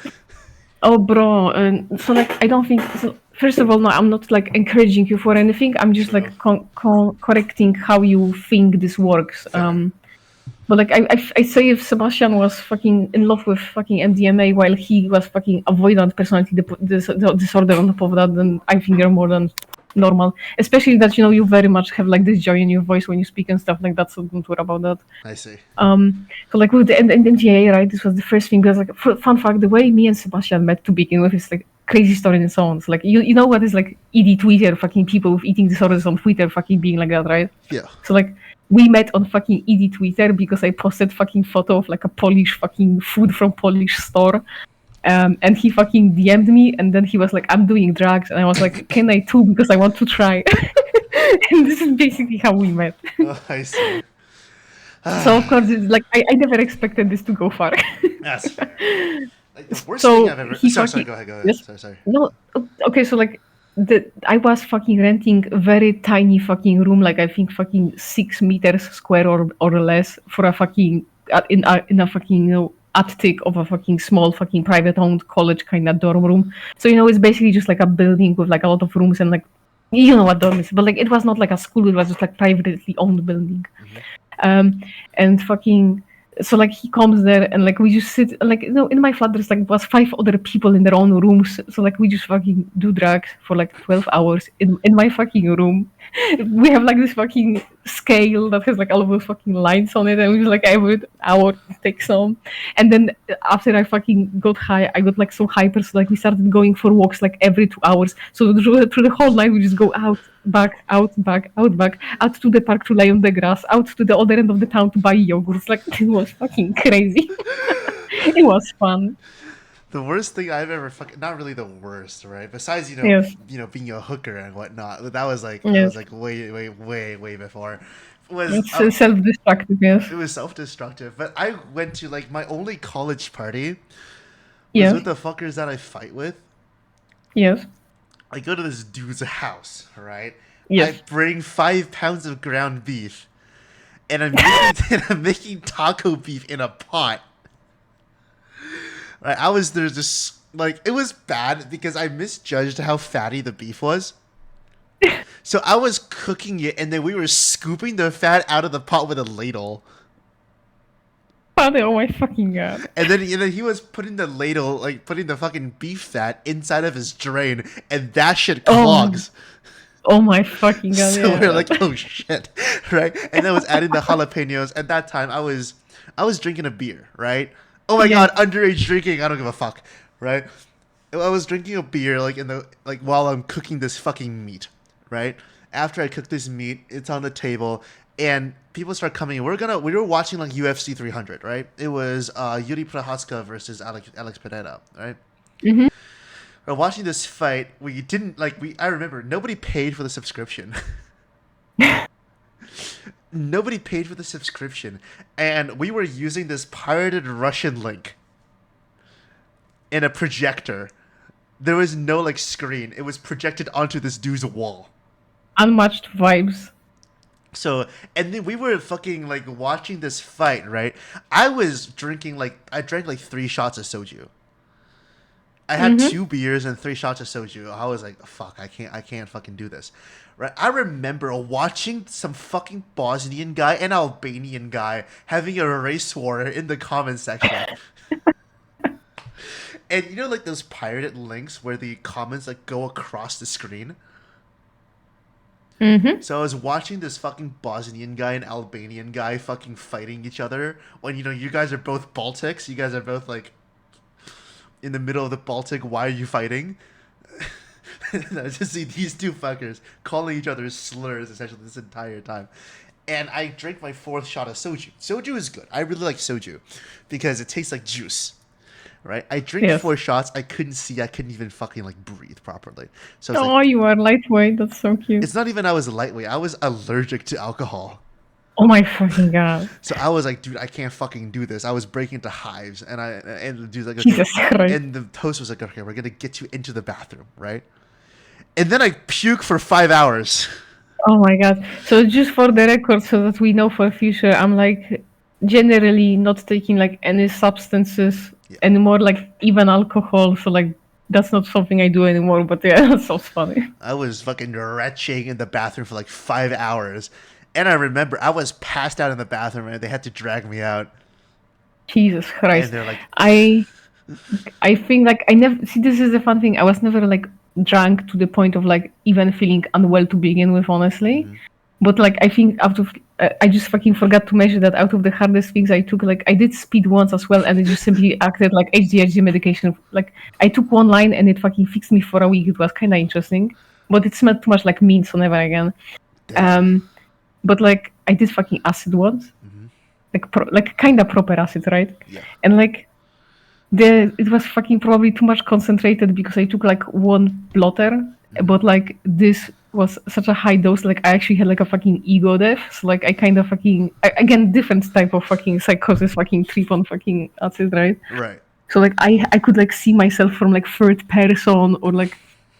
Oh, bro. So like I don't think. So, first of all, no, I'm not like encouraging you for anything. I'm just True. like correcting how you think this works. Fair. But like I say, if Sebastian was fucking in love with fucking MDMA while he was fucking avoidant personality disorder on top of that, then I think you're more than normal. Especially that you very much have like this joy in your voice when you speak and stuff like that. So don't worry about that. I see. So like with the MDMA, right? This was the first thing. Because like fun fact, the way me and Sebastian met to begin with is like crazy story and so on. So like you know what is like ED Twitter, fucking people with eating disorders on Twitter, fucking being like that, right? Yeah. So like we met on fucking ED Twitter because I posted fucking photo of like a Polish fucking food from Polish store. And he fucking DM'd me and then he was like, "I'm doing drugs." And I was like, "Can I too? Because I want to try." And this is basically how we met. Oh, I see. So of course, it's like I never expected this to go far. That's fair. Like the worst So thing I've ever. he Sorry, fucking- go ahead. Yes. Sorry. No, okay, so like I was fucking renting a very tiny fucking room, like I think fucking 6 meters square or less for a fucking in a fucking attic of a fucking small fucking private owned college kind of dorm room. So it's basically just like a building with like a lot of rooms and like what dorm is, but like it was not like a school. It was just like privately owned building. And fucking so like he comes there and like we just sit like in my flat there's like was 5 other people in their own rooms, so like we just fucking do drugs for like 12 hours in my fucking room. We have like this fucking scale that has like all of those fucking lines on it, and we just like every hour take some. And then after I fucking got high, I got like so hyper, so like we started going for walks like every 2 hours. So through the whole night we just go out, back, out, back, out, back, out to the park to lay on the grass, out to the other end of the town to buy yogurts. Like it was fucking crazy. It was fun. The worst thing I've ever fucking, not really the worst, right? Besides, Yes. being a hooker and whatnot. That was Yes. way, way, way, way before. Was It's self-destructive. Yes. it was self-destructive. But I went to like my only college party was Yes. with the fuckers that I fight with. Yes. I go to this dude's house, right? Yes. I bring 5 pounds of ground beef, and I'm making taco beef in a pot. Right, I was there just like it was bad because I misjudged how fatty the beef was. So I was cooking it, and then we were scooping the fat out of the pot with a ladle. Father, oh my fucking god. And then he was putting the ladle, like putting the fucking beef fat inside of his drain, and that shit clogs. Oh my fucking god. So Yeah. we're like, oh shit, right? And then I was adding the jalapenos. At that time, I was drinking a beer, right? Oh my Yeah. god, underage drinking. I don't give a fuck, right? I was drinking a beer while I'm cooking this fucking meat, right? After I cook this meat, it's on the table, and people start coming in. We were watching like UFC 300, right? It was Yuri Prochazka versus Alex Pereira, right? Mhm. We're watching this fight. We didn't like we. I remember nobody paid for the subscription. Nobody paid for the subscription, and we were using this pirated Russian link in a projector. There was no like screen. It was projected onto this dude's wall. Unmatched vibes. So, and then we were fucking like watching this fight, right? I drank like 3 shots of soju. I had 2 beers and 3 shots of soju. I was like, fuck, I can't fucking do this. Right? I remember watching some fucking Bosnian guy and Albanian guy having a race war in the comment section. And like those pirated links where the comments like go across the screen? Mm-hmm. So I was watching this fucking Bosnian guy and Albanian guy fucking fighting each other when you guys are both Baltics. You guys are both like in the middle of the Baltic. Why are you fighting? And I just see these two fuckers calling each other slurs essentially this entire time. And I drank my 4th shot of soju. Soju is good. I really like soju because it tastes like juice. Right? I drink Yes. 4 shots. I couldn't see. I couldn't even fucking like breathe properly. So it's Oh, like, you are lightweight. That's so cute. it's not even I was lightweight. I was allergic to alcohol. Oh my fucking god. So I was like, dude, I can't fucking do this. I was breaking into hives, and the dude's like, Jesus Christ. and the host was like, okay, we're gonna get you into the bathroom, right? And then I puke for 5 hours. Oh my god. So just for the record, so that we know for future, I'm like generally not taking like any substances anymore, like even alcohol. So like that's not something I do anymore. But yeah, that sounds funny. I was fucking retching in the bathroom for like 5 hours, and I remember I was passed out in the bathroom, and they had to drag me out. Jesus Christ. And they're like, I think like I never see. This is the fun thing. I was never like drunk to the point of like even feeling unwell to begin with, honestly. But like I think out of I just fucking forgot to mention that out of the hardest things I took, like I did speed once as well, and it just simply acted like HDHD medication. Like I took one line and it fucking fixed me for a week. It was kind of interesting, but it smelled too much like mint, so never again. But like I did fucking acid once, like kind of proper acid, right? yeah, And like it was fucking probably too much concentrated because I took like one blotter, but like this was such a high dose, like I actually had like a fucking ego death. So like I kind of fucking again different type of fucking psychosis, fucking trip on fucking acid, right? right. So like I could like see myself from like third person, or like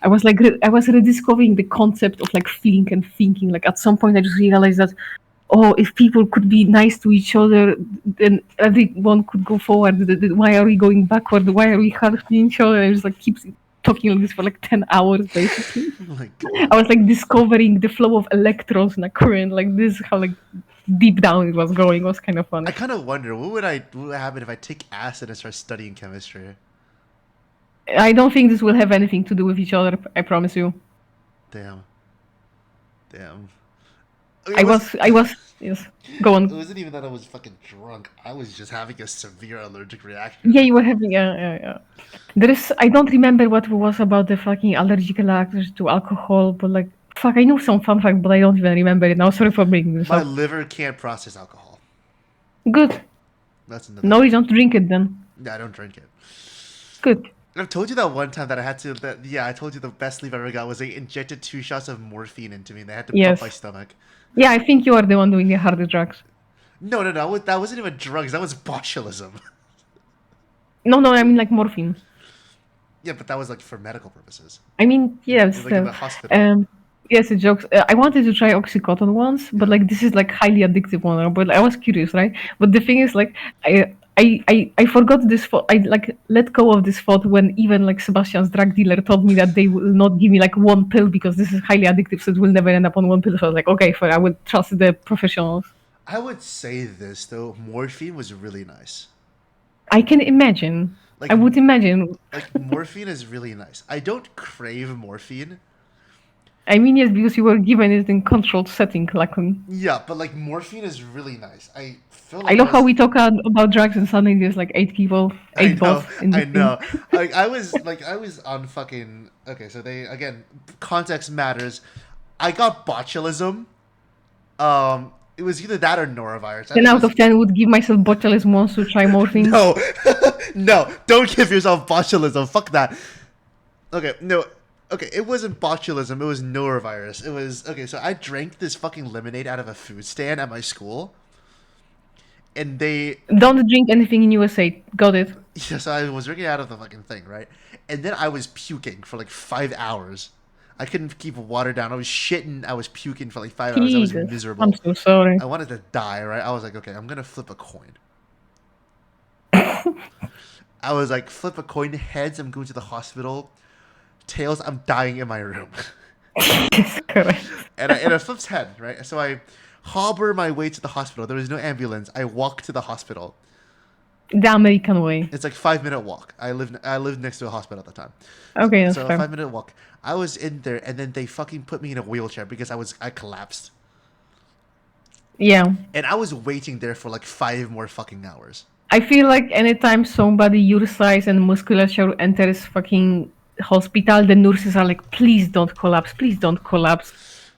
I was like, I was rediscovering the concept of like feeling and thinking. Like at some point, I just realized that, oh, if people could be nice to each other, then everyone could go forward. Why are we going backward? Why are we hurting each other? I just like keep talking like this for like 10 hours, basically. Oh my I god. was like discovering the flow of electrons in a current. Like this, how like deep down it was going. It was kind of funny. I kind of wonder what would happen if I take acid and start studying chemistry. I don't think this will have anything to do with each other. I promise you. Damn. Damn. I was. Yes. Go It on. wasn't even that I was fucking drunk. I was just having a severe allergic reaction. Yeah, you were having. Yeah. There is. I don't remember what it was about the fucking allergic reactions to alcohol, but like, fuck, I know some fun fact, but I don't even remember it now. Sorry for bringing this My up. liver can't process alcohol. Good. That's another No, thing. you don't drink it then. Yeah, I don't drink it. Good. I've told you that one time that I had to. I told you the best sleep I ever got was they injected 2 shots of morphine into me and they had to pump Yes. my stomach. Yeah, I think you are the one doing the harder drugs. No. That wasn't even drugs. That was botulism. No, I mean like morphine. Yeah, but that was like for medical purposes. I mean, yes. Like in the hospital. Yes, it jokes. I wanted to try Oxycontin once, but like this is like highly addictive one. But I was curious, right? But the thing is, like, I forgot this thought. I like let go of this thought when even like Sebastian's drug dealer told me that they will not give me like one pill because this is highly addictive, so it will never end up on one pill. So I was like, okay, fine, I will trust the professionals. I would say this though, morphine was really nice. I can imagine. Like I would imagine. like morphine is really nice. I don't crave morphine. I mean, yes, because you were given it in controlled setting, luckily. Yeah, but like morphine is really nice. I feel I like love how we talk about drugs and suddenly there's like 8 bots in the I thing. know. Like I was on fucking okay. So they again, context matters. I got botulism. It was either that or norovirus. I 10 think it out was- of 10 would give myself botulism once to try morphine. No, no, don't give yourself botulism. Fuck that. Okay, no. Okay, it wasn't botulism. It was norovirus. It was okay. So I drank this fucking lemonade out of a food stand at my school, and they Don't drink anything in USA. Got it. yeah. So I was drinking it out of the fucking thing, right? And then I was puking for like 5 hours. I couldn't keep water down. I was shitting. I was puking for like 5 hours. I was Jesus. miserable. I'm so sorry. I wanted to die, right? I was like, okay, I'm gonna flip a coin. I was like, flip a coin. Heads, I'm going to the hospital. Tails, I'm dying in my room. Yes, correct. and it flips head, right? So I hobble my way to the hospital. There was no ambulance. I walk to the hospital. The American way. It's like 5 minute walk. I lived next to a hospital at the time. Okay, that's So fair. a 5 minute walk. I was in there, and then they fucking put me in a wheelchair because I collapsed, Yeah. and I was waiting there for like 5 more fucking hours. I feel like anytime somebody your size and musculature enters fucking hospital, the nurses are like, please don't collapse. Please don't collapse.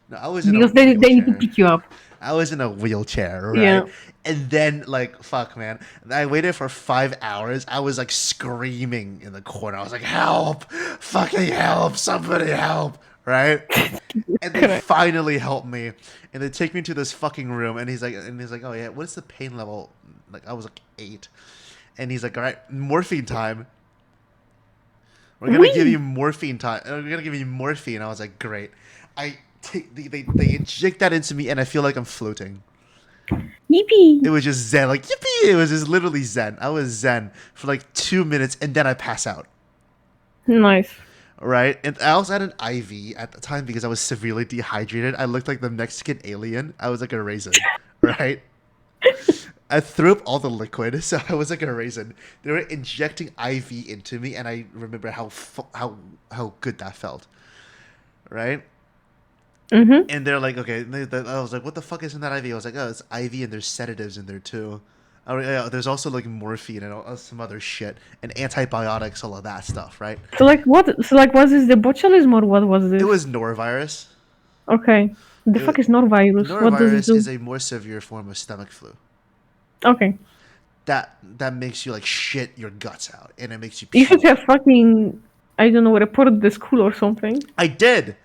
No, I was in Because a they need to wheelchair. pick you up. I was in a wheelchair, right? Yeah. And then, like, fuck, man. I waited for 5 hours. I was, like, screaming in the corner. I was like, help! Fucking help! Somebody help! Right? And they Correct. finally helped me. And they take me to this fucking room. And he's like, oh, yeah, what is the pain level? Like, I was, like, 8. And he's like, all right, morphine time. We're going to give you morphine time. We're going to give you morphine. I was like, great. They inject that into me, and I feel like I'm floating. Yippee! It was just zen, like yippee! It was just literally zen. I was zen for like 2 minutes, and then I pass out. Nice. Right, and I also had an IV at the time because I was severely dehydrated. I looked like the Mexican alien. I was like a raisin, right? I threw up all the liquid, so I was like a raisin. They were injecting IV into me, and I remember how good that felt, right? Mm-hmm. And they're like, okay. I was like, what the fuck is in that IV? I was like, oh, it's IV, and there's sedatives in there too. Oh, yeah, there's also like morphine and some other shit and antibiotics, all of that stuff, right? So like what? So like was this the botulism or what was this? It was norovirus. Okay. The fuck is norovirus? What does it Norovirus do? is a more severe form of stomach flu. Okay. That makes you like shit your guts out, and it makes you. You should puke. have fucking, I don't know, reported the school or something. I did.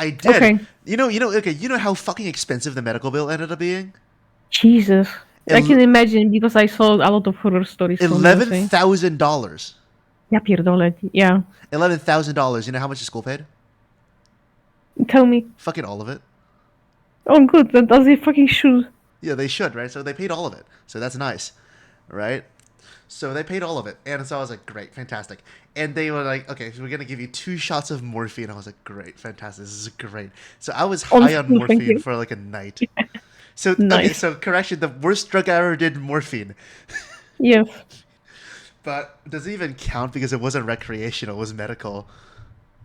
Okay. You know. Okay. You know how fucking expensive the medical bill ended up being? Jesus. I El- can imagine because I saw a lot of horror stories. from USA. $11,000. Ja pierdolę. Yeah. $11,000. You know how much the school paid? Tell me. Fucking all of it. Oh, good. That does they fucking should. Yeah, they should, right? So they paid all of it. So that's nice, right? So they paid all of it. And so I was like, great, fantastic. And they were like, okay, so we're going to give you 2 shots of morphine. I was like, great, fantastic. This is great. So I was On high on school, thank morphine you. for like a night. So, okay, Nice. so correction, the worst drug I ever did, morphine. Yes. But does it even count because it wasn't recreational, it was medical.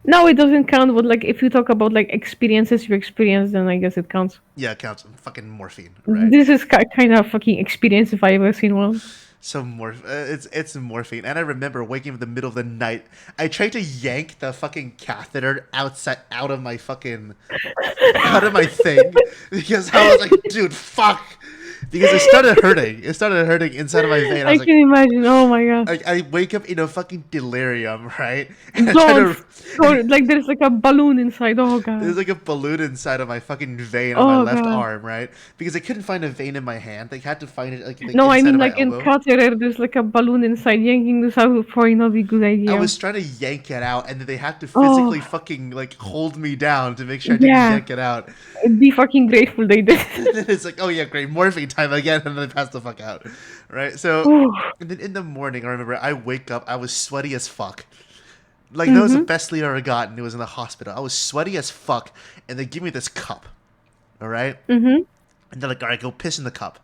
No, it doesn't count, but like if you talk about like experiences you experienced, then I guess it counts. Yeah, it counts. Fucking morphine, right? This is kind of fucking experience if I ever seen one. So it's morphine, and I remember waking up in the middle of the night. I tried to yank the fucking catheter out of my fucking out of my thing because I was like, dude, fuck, because it started hurting. It started hurting inside of my vein. I I was like, can imagine. Oh my god. I wake up in a fucking delirium, right? And I try Don't. to. Sorry, like there's like a balloon inside. Oh god. There's like a balloon inside of my fucking vein on my Oh left god. arm, right? Because I couldn't find a vein in my hand. They had to find it like No, I inside mean of my like in elbow. catheter, there's like a balloon inside. Yanking this out would probably not be a good idea. I was trying to yank it out, and then they had to Oh. physically fucking like hold me down to make sure I didn't Yeah. yank it out. Be fucking grateful they did. And then it's like, oh yeah, great, morphine time again, and then I pass the fuck out, right? So, Ooh. and then in the morning, I remember I wake up, I was sweaty as fuck. Like that was the best sleep I ever got, and it was in the hospital. I was sweaty as fuck, and they give me this cup, all right? Mm-hmm. And they're like, all right, go piss in the cup.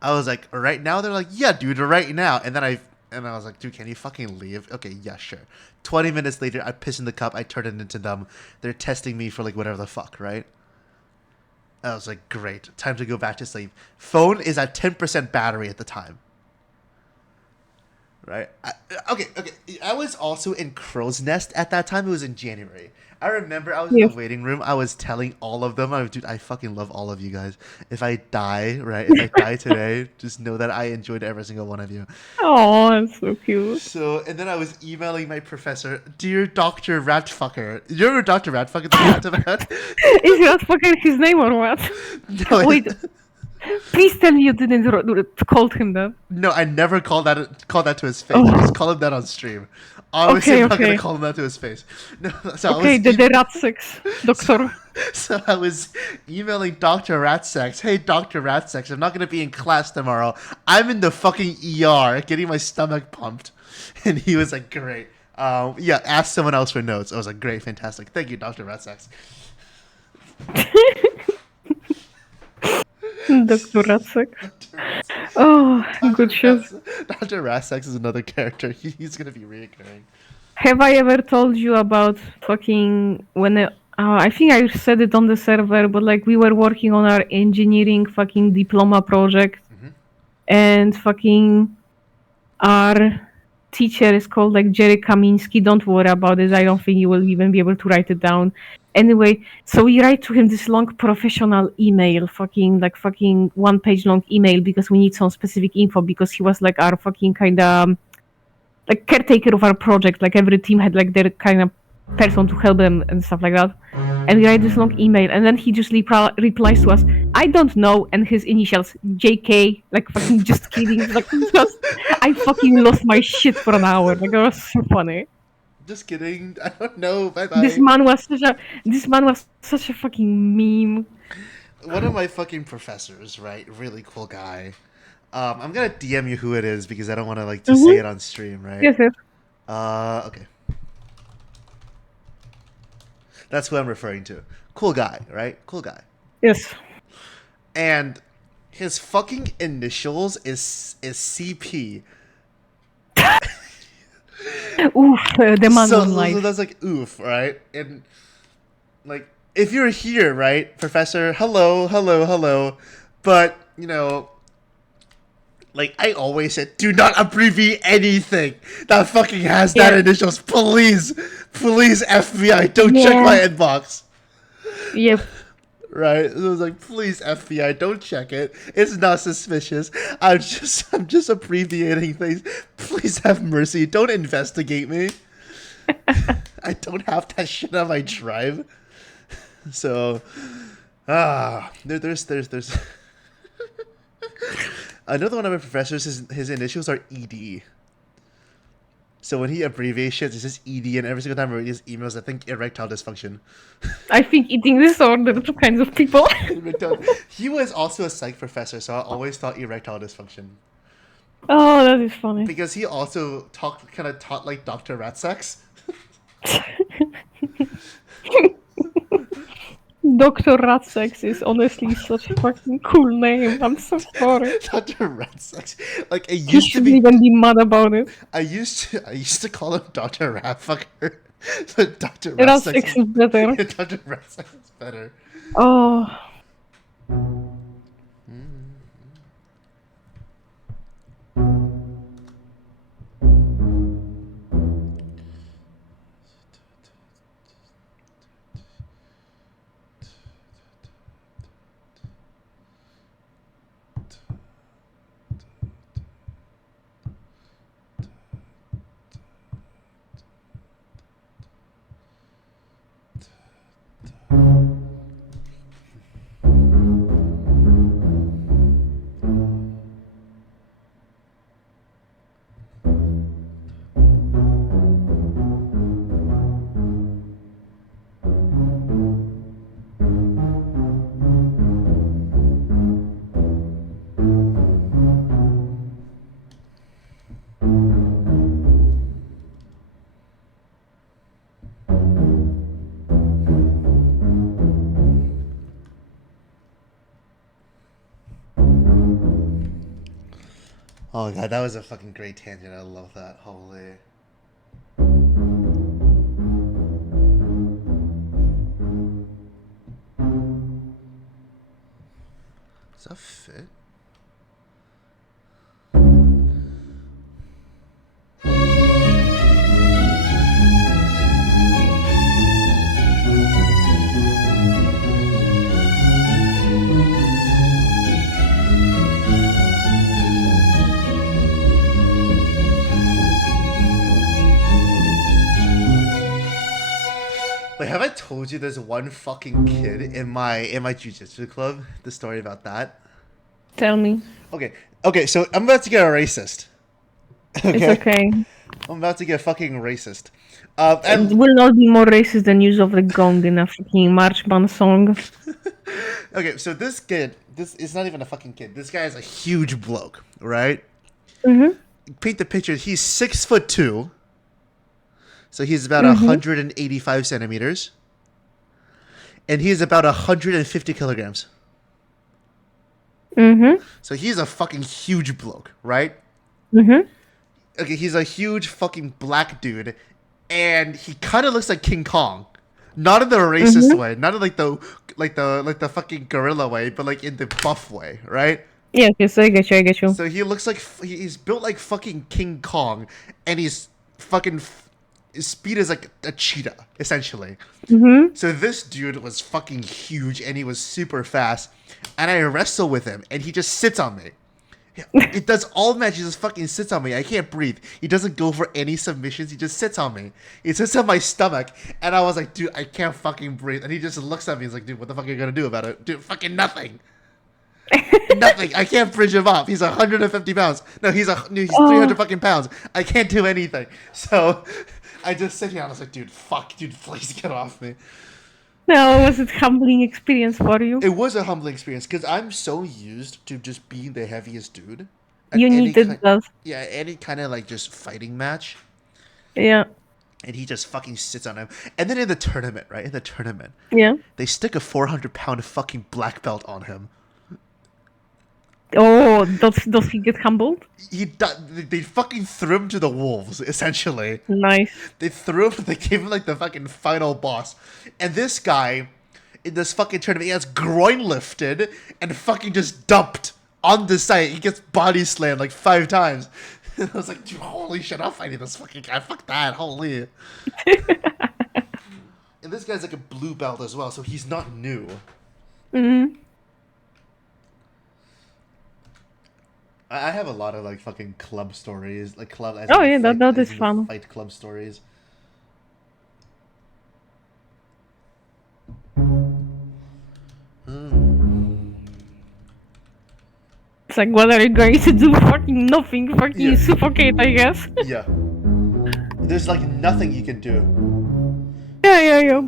I was like, right now? They're like, yeah, dude, right now. And I was like, dude, can you fucking leave? Okay, yeah, sure. 20 minutes later, I piss in the cup. I turn it into them. They're testing me for like whatever the fuck, right? I was like, great. Time to go back to sleep. Phone is at 10% battery at the time. Right? Okay. I was also in Crow's Nest at that time. It was in January. I remember I was in Yes. the waiting room. I was telling all of them, dude, I fucking love all of you guys. If I die, right? If I die today, just know that I enjoyed every single one of you. Oh, that's so cute. So, and then I was emailing my professor, dear Dr. Ratfucker. You remember Dr. Ratfucker that we talked about? Is that fucking his name or what? No, Wait. Please tell me you didn't call him that. no, I never called that to his face. I just call him that on stream. Obviously, Okay, I'm not gonna okay. call him that to his face. No, so Okay, the rat sex doctor. So I was emailing Dr. Ratsex. Hey, Dr. Ratsex, I'm not going to be in class tomorrow. I'm in the fucking ER getting my stomach pumped. And he was like, great. Yeah, ask someone else for notes. I was like, great, fantastic. Thank you, Dr. Ratsex. Dr. Rat sex. Oh, good shit. Dr. Ratsex is another character. He's going to be reoccurring. Have I ever told you about fucking when I think I said it on the server, but like we were working on our engineering fucking diploma project, and fucking our teacher is called like Jerry Kamiński. Don't worry about it. I don't think you will even be able to write it down. Anyway, so we write to him this long professional email, fucking 1 page long email because we need some specific info because he was like our fucking kind of like caretaker of our project. Like every team had like their kind of person to help them and stuff like that. And we write this long email, and then he just replies to us, "I don't know," and his initials JK. Like fucking just kidding. Like just, I fucking lost my shit for an hour. Like it was so funny. Just kidding. I don't know. Bye-bye. This man was such a fucking meme. One of my fucking professors, right? Really cool guy. I'm gonna DM you who it is because I don't want to like to say it on stream, right? Yes, yes. Okay. That's who I'm referring to. Cool guy, right? Cool guy. Yes. And his fucking initials is CP. Oof, the man So, on life. so that's like oof, right? And like if you're here, right, Professor, hello. But, you know, like I always said, do not abbreviate anything that fucking has that Yeah. initials. Please FBI, don't check Yeah. my inbox. Yep. Right? So it was like, please FBI, don't check it. It's not suspicious. I'm just abbreviating things. Please have mercy. Don't investigate me. I don't have that shit on my drive. So there's another one of my professors, his initials are ED. So when he abbreviates shit, it's just ED, and every single time I read his emails, I think erectile dysfunction. I think eating disorder, two kinds of people. He was also a psych professor, so I always thought erectile dysfunction. Oh, that is funny. Because he also kind of taught like Dr. Rat Sex. Dr. Ratsex is honestly such a fucking cool name. I'm so sorry. Dr. Rat Sex. Like it You used to shouldn't be. even be mad about it. I used to call him Dr. Rat Fucker. But Dr. Rat Ratsex Sex is better. Dr. Rat Sex is better. Oh. Oh god, that was a fucking great tangent. I love that. Holy. Does that fit? Wait, have I told you there's one fucking kid in my jujitsu club? The story about that. Tell me. Okay, so I'm about to get a racist. It's okay. I'm about to get fucking racist. It And will not be more racist than use of the gong in a fucking march band song. okay, so this kid, this is not even a fucking kid. This guy is a huge bloke, right? Mm-hmm. Paint the picture. He's 6'2". So he's about 185 centimeters. And he's about 150 kilograms. Mm-hmm. So he's a fucking huge bloke, right? Mm-hmm. Okay, he's a huge fucking black dude, and he kind of looks like King Kong, not in the racist way, not in like the fucking gorilla way, but like in the buff way, right? Yes, I get you. So he looks like he's built like fucking King Kong, and he's fucking his speed is like a cheetah essentially. Mm-hmm. So this dude was fucking huge, and he was super fast, and I wrestle with him, and he just sits on me. It does all matches. He just fucking sits on me. I can't breathe. He doesn't go for any submissions. He just sits on me. He sits on my stomach, and I was like, dude, I can't fucking breathe. And he just looks at me. He's like, dude, what the fuck are you gonna do about it? Dude, fucking nothing. Nothing. I can't bridge him up. He's 150 pounds. No, he's 300 fucking pounds. I can't do anything. So I just sit here and I was like, dude, please get off me. No, was it humbling experience for you? It was a humbling experience because I'm so used to just being the heaviest dude. at You any needed that. Yeah, any kind of like just fighting match. Yeah. And he just fucking sits on him. And then in the tournament, right? In the tournament, Yeah. they stick a 400-pound fucking black belt on him. Oh, does he get humbled? They fucking threw him to the wolves, essentially. Nice. They threw him, they gave him like the fucking final boss. And this guy, in this fucking tournament, he has groin lifted and fucking just dumped on the site. He gets body slammed like 5 times. I was like, dude, holy shit, I'm fighting this fucking guy. Fuck that, holy. And this guy's like a blue belt as well, so he's not new. Mm-hmm. I have a lot of like fucking club stories, like club. Oh yeah, that is fun. Fight club stories. It's like, what are you going to do? Fucking nothing. Fucking Yeah. suffocate, I guess. Yeah. There's like nothing you can do. Yeah.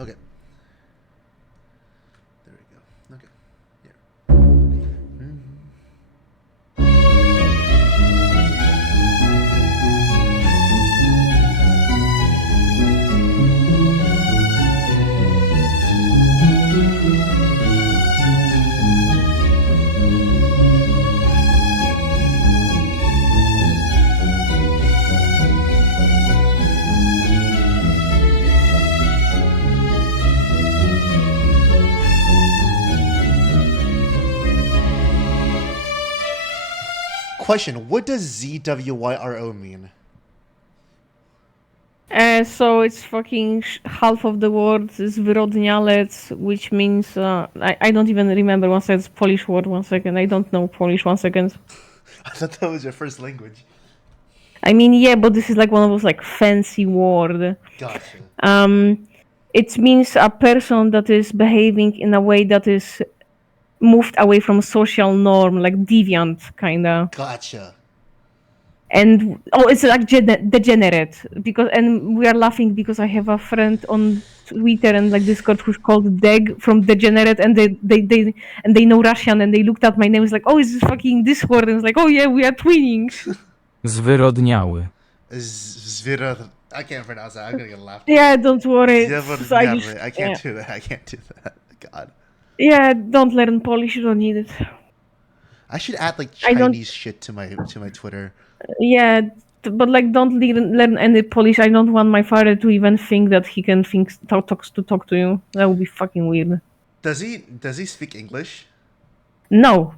Okay. There we go. Okay. Here. Question: what does ZWYRO mean? So it's fucking half of the word is wyrodnialec, which means I don't even remember. One second, it's Polish word. 1 second, I don't know Polish. 1 second. I thought that was your first language. I mean, yeah, but this is like one of those like fancy word. Gotcha. It means a person that is behaving in a way that is moved away from social norm, like deviant kinda. Gotcha. And it's like degenerate and we are laughing because I have a friend on Twitter and like Discord who's called Deg from Degenerate, and they know Russian, and they looked at my name. It's like, oh, is this fucking this word? And it's like, oh yeah, we are twinning. Zwyrodniały. I can't pronounce that. I'm gonna get laughed. Yeah, don't worry. I can't do that. I can't do that. God. Yeah, don't learn Polish. You don't need it. I should add like Chinese shit to my Twitter. Yeah, but like don't learn any Polish. I don't want my father to even think that he can talk to you. That would be fucking weird. Does he speak English? No.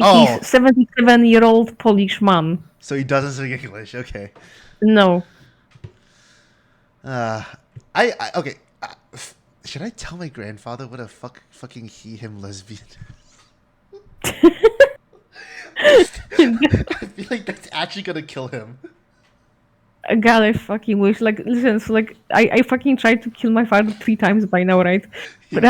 Oh. He's 77-year-old Polish man. So he doesn't speak English. Okay. No. Okay. Should I tell my grandfather what a fucking him lesbian? I feel like that's actually gonna kill him. God, I fucking wish. Like, listen, so like, I fucking tried to kill my father 3 times by now, right? But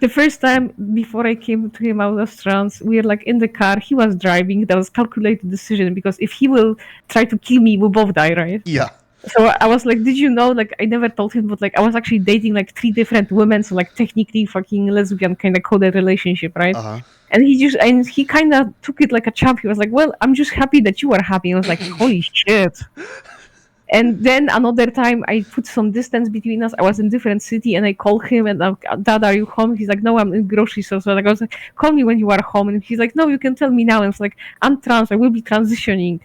the first time before I came to him out of trance, we were like in the car. He was driving. That was calculated decision because if he will try to kill me, we'll both die, right? Yeah. So I was like, did you know? Like, I never told him, but like, I was actually dating like 3 different women, so like technically fucking lesbian kind of coded relationship, right? Uh-huh. And he kind of took it like a champ. He was like, well, I'm just happy that you are happy. I was like, holy shit. And then another time I put some distance between us. I was in a different city and I called him and I'm, Dad, are you home? He's like, no, I'm in grocery store. So like, I was like, call me when you are home. And he's like, no, you can tell me now. And it's like, I'm trans. I will be transitioning.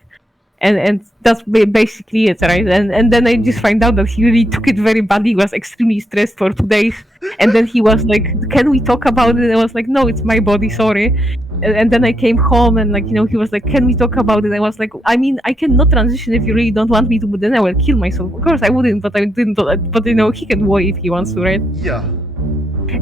And that's basically it, right? And then I just find out that he really took it very badly. He was extremely stressed for 2 days. And then he was like, can we talk about it? And I was like, no, it's my body, sorry. And then I came home and like, he was like, can we talk about it? And I was like, I mean, I cannot transition if you really don't want me to, but then I will kill myself. Of course I wouldn't, but I didn't. But he can wait if he wants to, right? Yeah.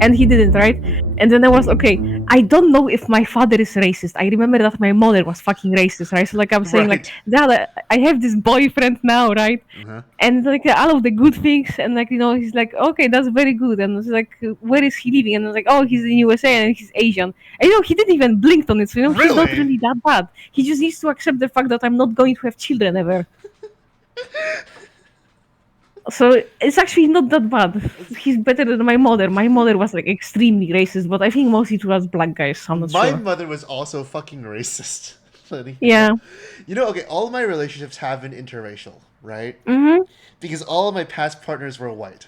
and he didn't, right? And then I was okay. I don't know if my father is racist. I remember that my mother was fucking racist, right? So like I'm saying, like, Right. Dad, I have this boyfriend now, right? Uh-huh. And like all of the good things, and like he's like, okay, that's very good. And it's like, where is he living? And I was like, oh, he's in USA and he's Asian. And he didn't even blink on it. So he's not Really? really that bad. He just needs to accept the fact that I'm not going to have children ever. So it's actually not that bad. He's better than my mother. My mother was like extremely racist, but I think mostly towards black guys. So I'm not My sure. mother was also fucking racist. Yeah. You know, okay, all of my relationships have been interracial, right? Mhm. Because all of my past partners were white.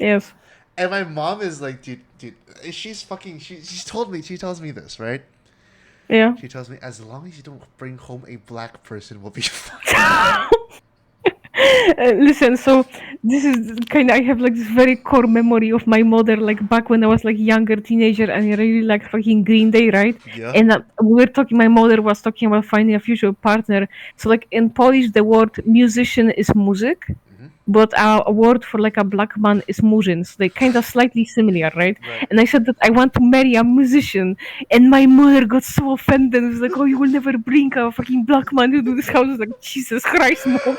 Yes. And my mom is like, dude, she's fucking, she tells me this, right? Yeah. She tells me, as long as you don't bring home a black person, we'll be fine. Listen, so this is kind of, I have like this very core memory of my mother, like back when I was like younger teenager and I really liked fucking Green Day, right? Yeah. And my mother was talking about finding a future partner. So like in Polish, the word musician is muzyk, but a word for like a black man is murzyn. So they kind of slightly similar, right? Right. And I said that I want to marry a musician, and my mother got so offended. It was like, oh, you will never bring a fucking black man to do this house. I was like, Jesus Christ, mom.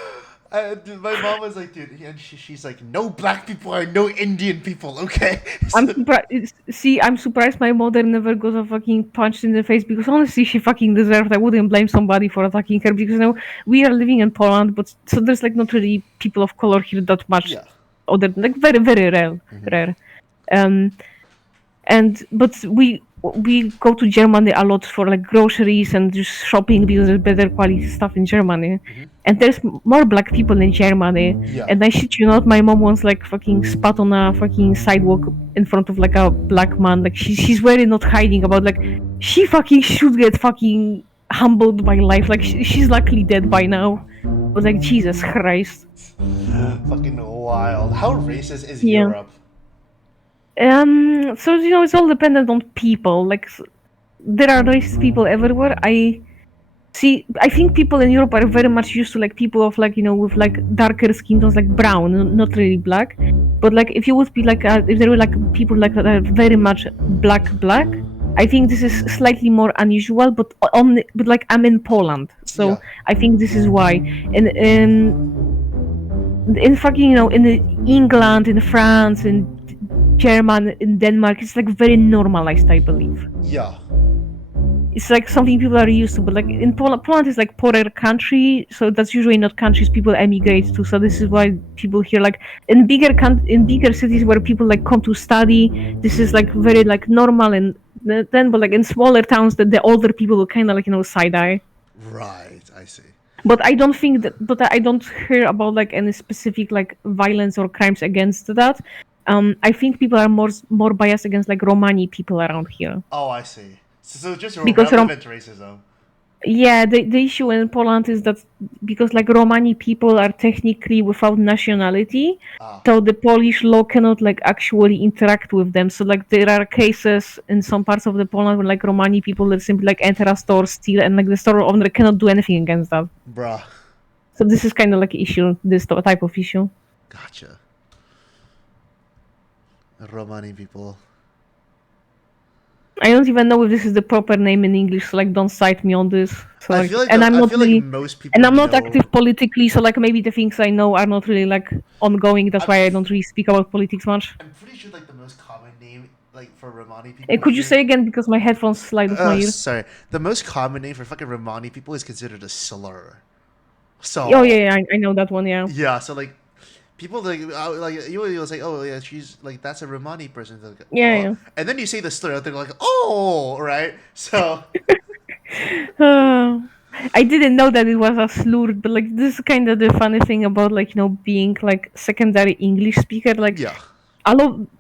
Dude, my mom was like, dude, and she's like, no black people are no Indian people, okay? I'm So- surprised. See, I'm surprised my mother never got a fucking punched in the face because honestly, she fucking deserved. I wouldn't blame somebody for attacking her because we are living in Poland, but so there's like not really people of color here that much. Yeah. Other like very very rare. Um, but we go to Germany a lot for like groceries and just shopping because there's better quality stuff in Germany. And there's more black people in Germany. Yeah. And I shit you not, my mom once like fucking spat on a fucking sidewalk in front of like a black man. Like she's really not hiding about like she fucking should get fucking humbled by life. Like she's luckily dead by now. But like Jesus Christ. Fucking wild. How racist is Yeah. Europe? So it's all dependent on people. Like there are racist people everywhere. I think people in Europe are very much used to like people of like with like darker skin tones, like brown, not really black. But like if you would be like if there were like people like that are very much black, I think this is slightly more unusual. But like I'm in Poland, so Yeah. I think this is why. And in fucking in England, in France, in German, in Denmark, it's like very normalized, I believe. Yeah. It's like something people are used to, but like in Poland is like poorer country, so that's usually not countries people emigrate to. So this is why people here like in bigger cities where people like come to study, this is like very like normal, and then but like in smaller towns that the older people will kind of like side eye. Right. I see. But I don't think that. But I don't hear about like any specific like violence or crimes against that. I think people are more biased against like Romani people around here. Oh, I see. So just Because relevant racism. Yeah, the issue in Poland is that because like Romani people are technically without nationality, so the Polish law cannot like actually interact with them. So like there are cases in some parts of the Poland where like Romani people that simply like enter a store, steal, and like the store owner cannot do anything against that. Bruh. So this is kind of like issue, this type of issue. Gotcha. Romani people. I don't even know if this is the proper name in English, so like don't cite me on this. So, I like, feel like and I'm I not feel really, like most people and I'm not know- active politically, so like maybe the things I know are not really like ongoing. That's why I don't really speak about politics much. I'm pretty sure like the most common name like for Romani people. Could you here- say again because my headphones slide off my ears? Sorry. The most common name for fucking Romani people is considered a slur. So. Oh yeah, I know that one. Yeah. Yeah. So like, people like you'll say, oh yeah, she's like that's a Romani person. They're like, Yeah, oh. yeah. And then you say the slur, they're like, oh, right. So. I didn't know that it was a slur, but like this is kind of the funny thing about like being like secondary English speaker. Like Yeah. a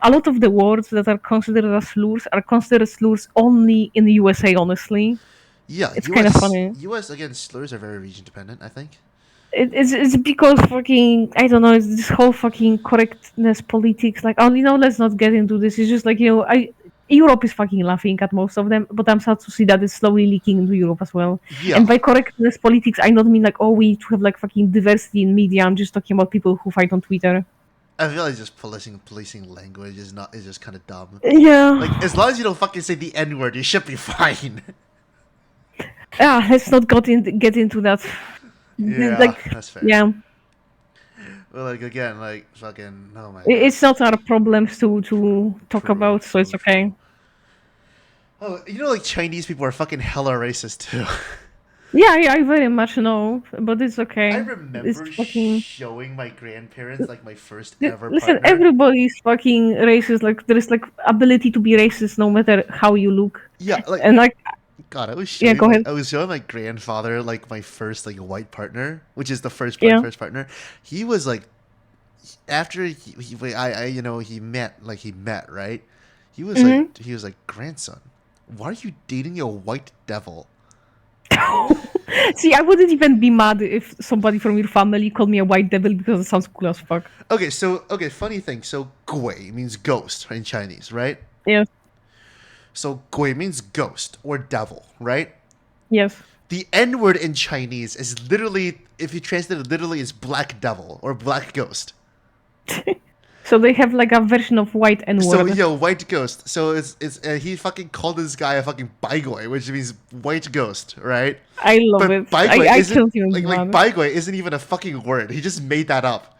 lot of the words that are considered as slurs are considered slurs only in the USA. Honestly, Yeah. It's kinda funny. U.S. again, slurs are very region dependent. I think. it's because fucking I don't know. It's this whole fucking correctness politics. Like let's not get into this. It's just like Europe is fucking laughing at most of them, but I'm sad to see that it's slowly leaking into Europe as well. Yeah. And by correctness politics, I don't mean like, oh, we need to have like fucking diversity in media. I'm just talking about people who fight on Twitter. I feel like just policing language is just kind of dumb. Yeah. Like, as long as you don't fucking say the N word, you should be fine. Yeah, let's not get into that. Yeah, Like, that's fair. yeah, Well, like again, like fucking, oh my god. it's not our problems to talk True, about, so it's true, okay. true. Oh, like Chinese people are fucking hella racist too. Yeah, I very much know, but it's okay. I It's remember fucking. showing my grandparents like my first ever Listen, partner. everybody's fucking racist. Like, there's like ability to be racist no matter how you look. Yeah, like And like, God, yeah, go ahead. I was showing my grandfather like my first like white partner, which is the Yeah. first partner. He was like after he met right. Mm-hmm. He was like grandson, why are you dating a white devil? See, I wouldn't even be mad if somebody from your family called me a white devil because it sounds cool as fuck. Okay, funny thing. So gui means ghost in Chinese, right? Yes, So gui means ghost or devil, right? yes. The N word in Chinese is literally, if you translate it literally, is black devil or black ghost. So they have like a version of white and So word. white ghost. So he fucking called this guy a fucking baigui, which means white ghost, right? I love But it. baigui I isn't can't even like be like mad. baigui isn't even a fucking word. He just made that up.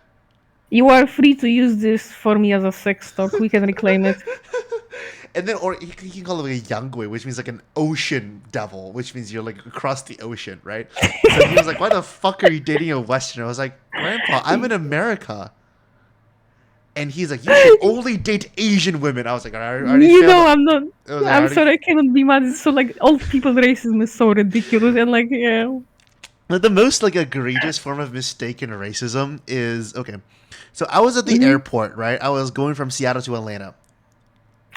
You are free to use this for me as a sex talk. We can reclaim it. And then, or he can call it like a yangui, which means like an ocean devil, which means you're like across the ocean, right? So he was like, "Why the fuck are you dating a Westerner?" I was like, "Grandpa, I'm in America." And he's like, "You should only date Asian women." I was like, "I already You failed." know, I'm not. I was like, "I I'm already." sorry, I cannot be mad. It's so like old people racism is so ridiculous and like yeah. Like, the most like egregious form of mistaken racism is okay. So I was at the Hmm. airport, right? I was going from Seattle to Atlanta.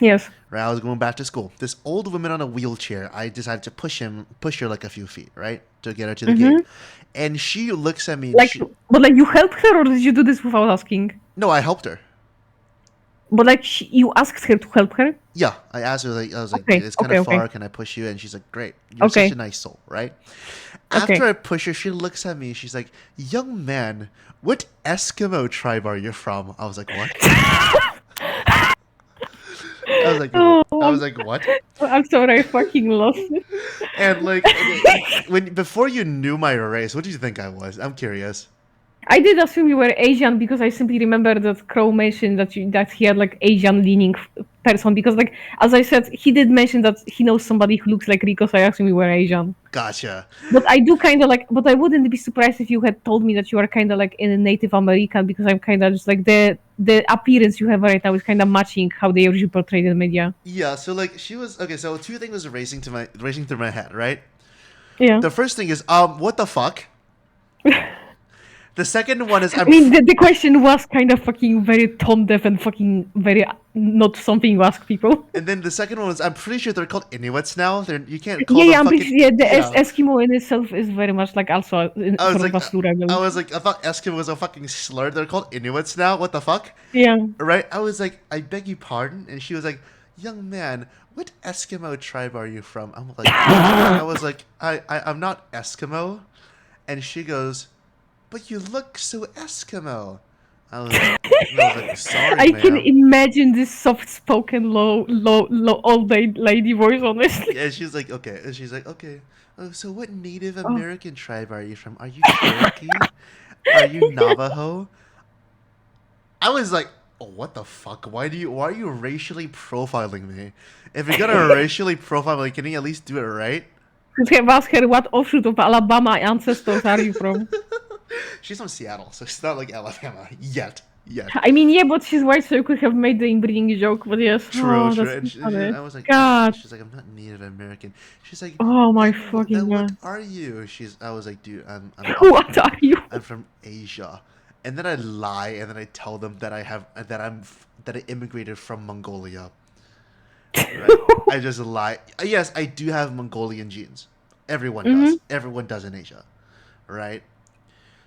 Yes. Right, I was going back to school. This old woman on a wheelchair. I decided to push her like a few feet, right, to get her to the gate. Hmm. And she looks at me and Like, but like you helped her, or did you do this without asking? no, I helped her. But like you asked her to help her. Yeah, I asked her like I was like, Okay. it's kind Okay. of Okay. far. Can I push you? And she's like, great. You're such Okay. a nice soul, right? Okay. After I push her, she looks at me. She's like, young man, what Eskimo tribe are you from? I was like, what? Oh, I was like, what? I'm sorry, I fucking lost it. And like, okay, before you knew my race, what did you think I was? I'm curious. I did assume you were Asian because I simply remember that Crow mentioned that he had like Asian leaning person because like as I said he did mention that he knows somebody who looks like Rico, so I assume you were Asian. Gotcha. But I do kind of like, but I wouldn't be surprised if you had told me that you are kind of like in a Native American because I'm kind of just like the appearance you have right now is kind of matching how they usually portray the media. Yeah. So like, she was okay. So two things was racing through my head, right? Yeah. The first thing is what the fuck. The second one is I mean, the question was kind of fucking very tone deaf and fucking very not something you ask people. and then the second one is I'm pretty sure they're called Inuits now. You can't call Yeah, them yeah, I'm pretty fucking sure, yeah, the yeah. Eskimo in itself is very much like also I was sort like, of a slur, I believe. I thought Eskimo was a fucking slur. They're called Inuits now. What the fuck? Yeah. Right? I was like, I beg you pardon, and she was like, young man, what Eskimo tribe are you from? I'm like, I was like, I'm not Eskimo, and she goes, but you look so Eskimo. I was like, sorry, I can ma'am. imagine this soft-spoken, low old lady voice, honestly. Yeah, she's like, okay. And she's like, okay. Oh, so what Native Oh. American tribe are you from? Are you Cherokee? Are you Navajo? I was like, oh, what the fuck? Why are you racially profiling me? If you're gonna racially profile me, can you at least do it right? Have asked her what offshoot of Alabama ancestors are you from? She's from Seattle, so she's not like Alabama yet. I mean, yeah, but she's white, so you could have made the inbreeding joke, but yes. True, Oh, true. that's And so funny. I was like, God. she's like, I'm not Native American. She's like, Oh my then, fucking what God. are you? I was like, dude, What are you? I'm from Asia. And then I lie, and then I tell them that that I immigrated from Mongolia. Right? I just lie. Yes, I do have Mongolian genes. Everyone does. Everyone does in Asia, right?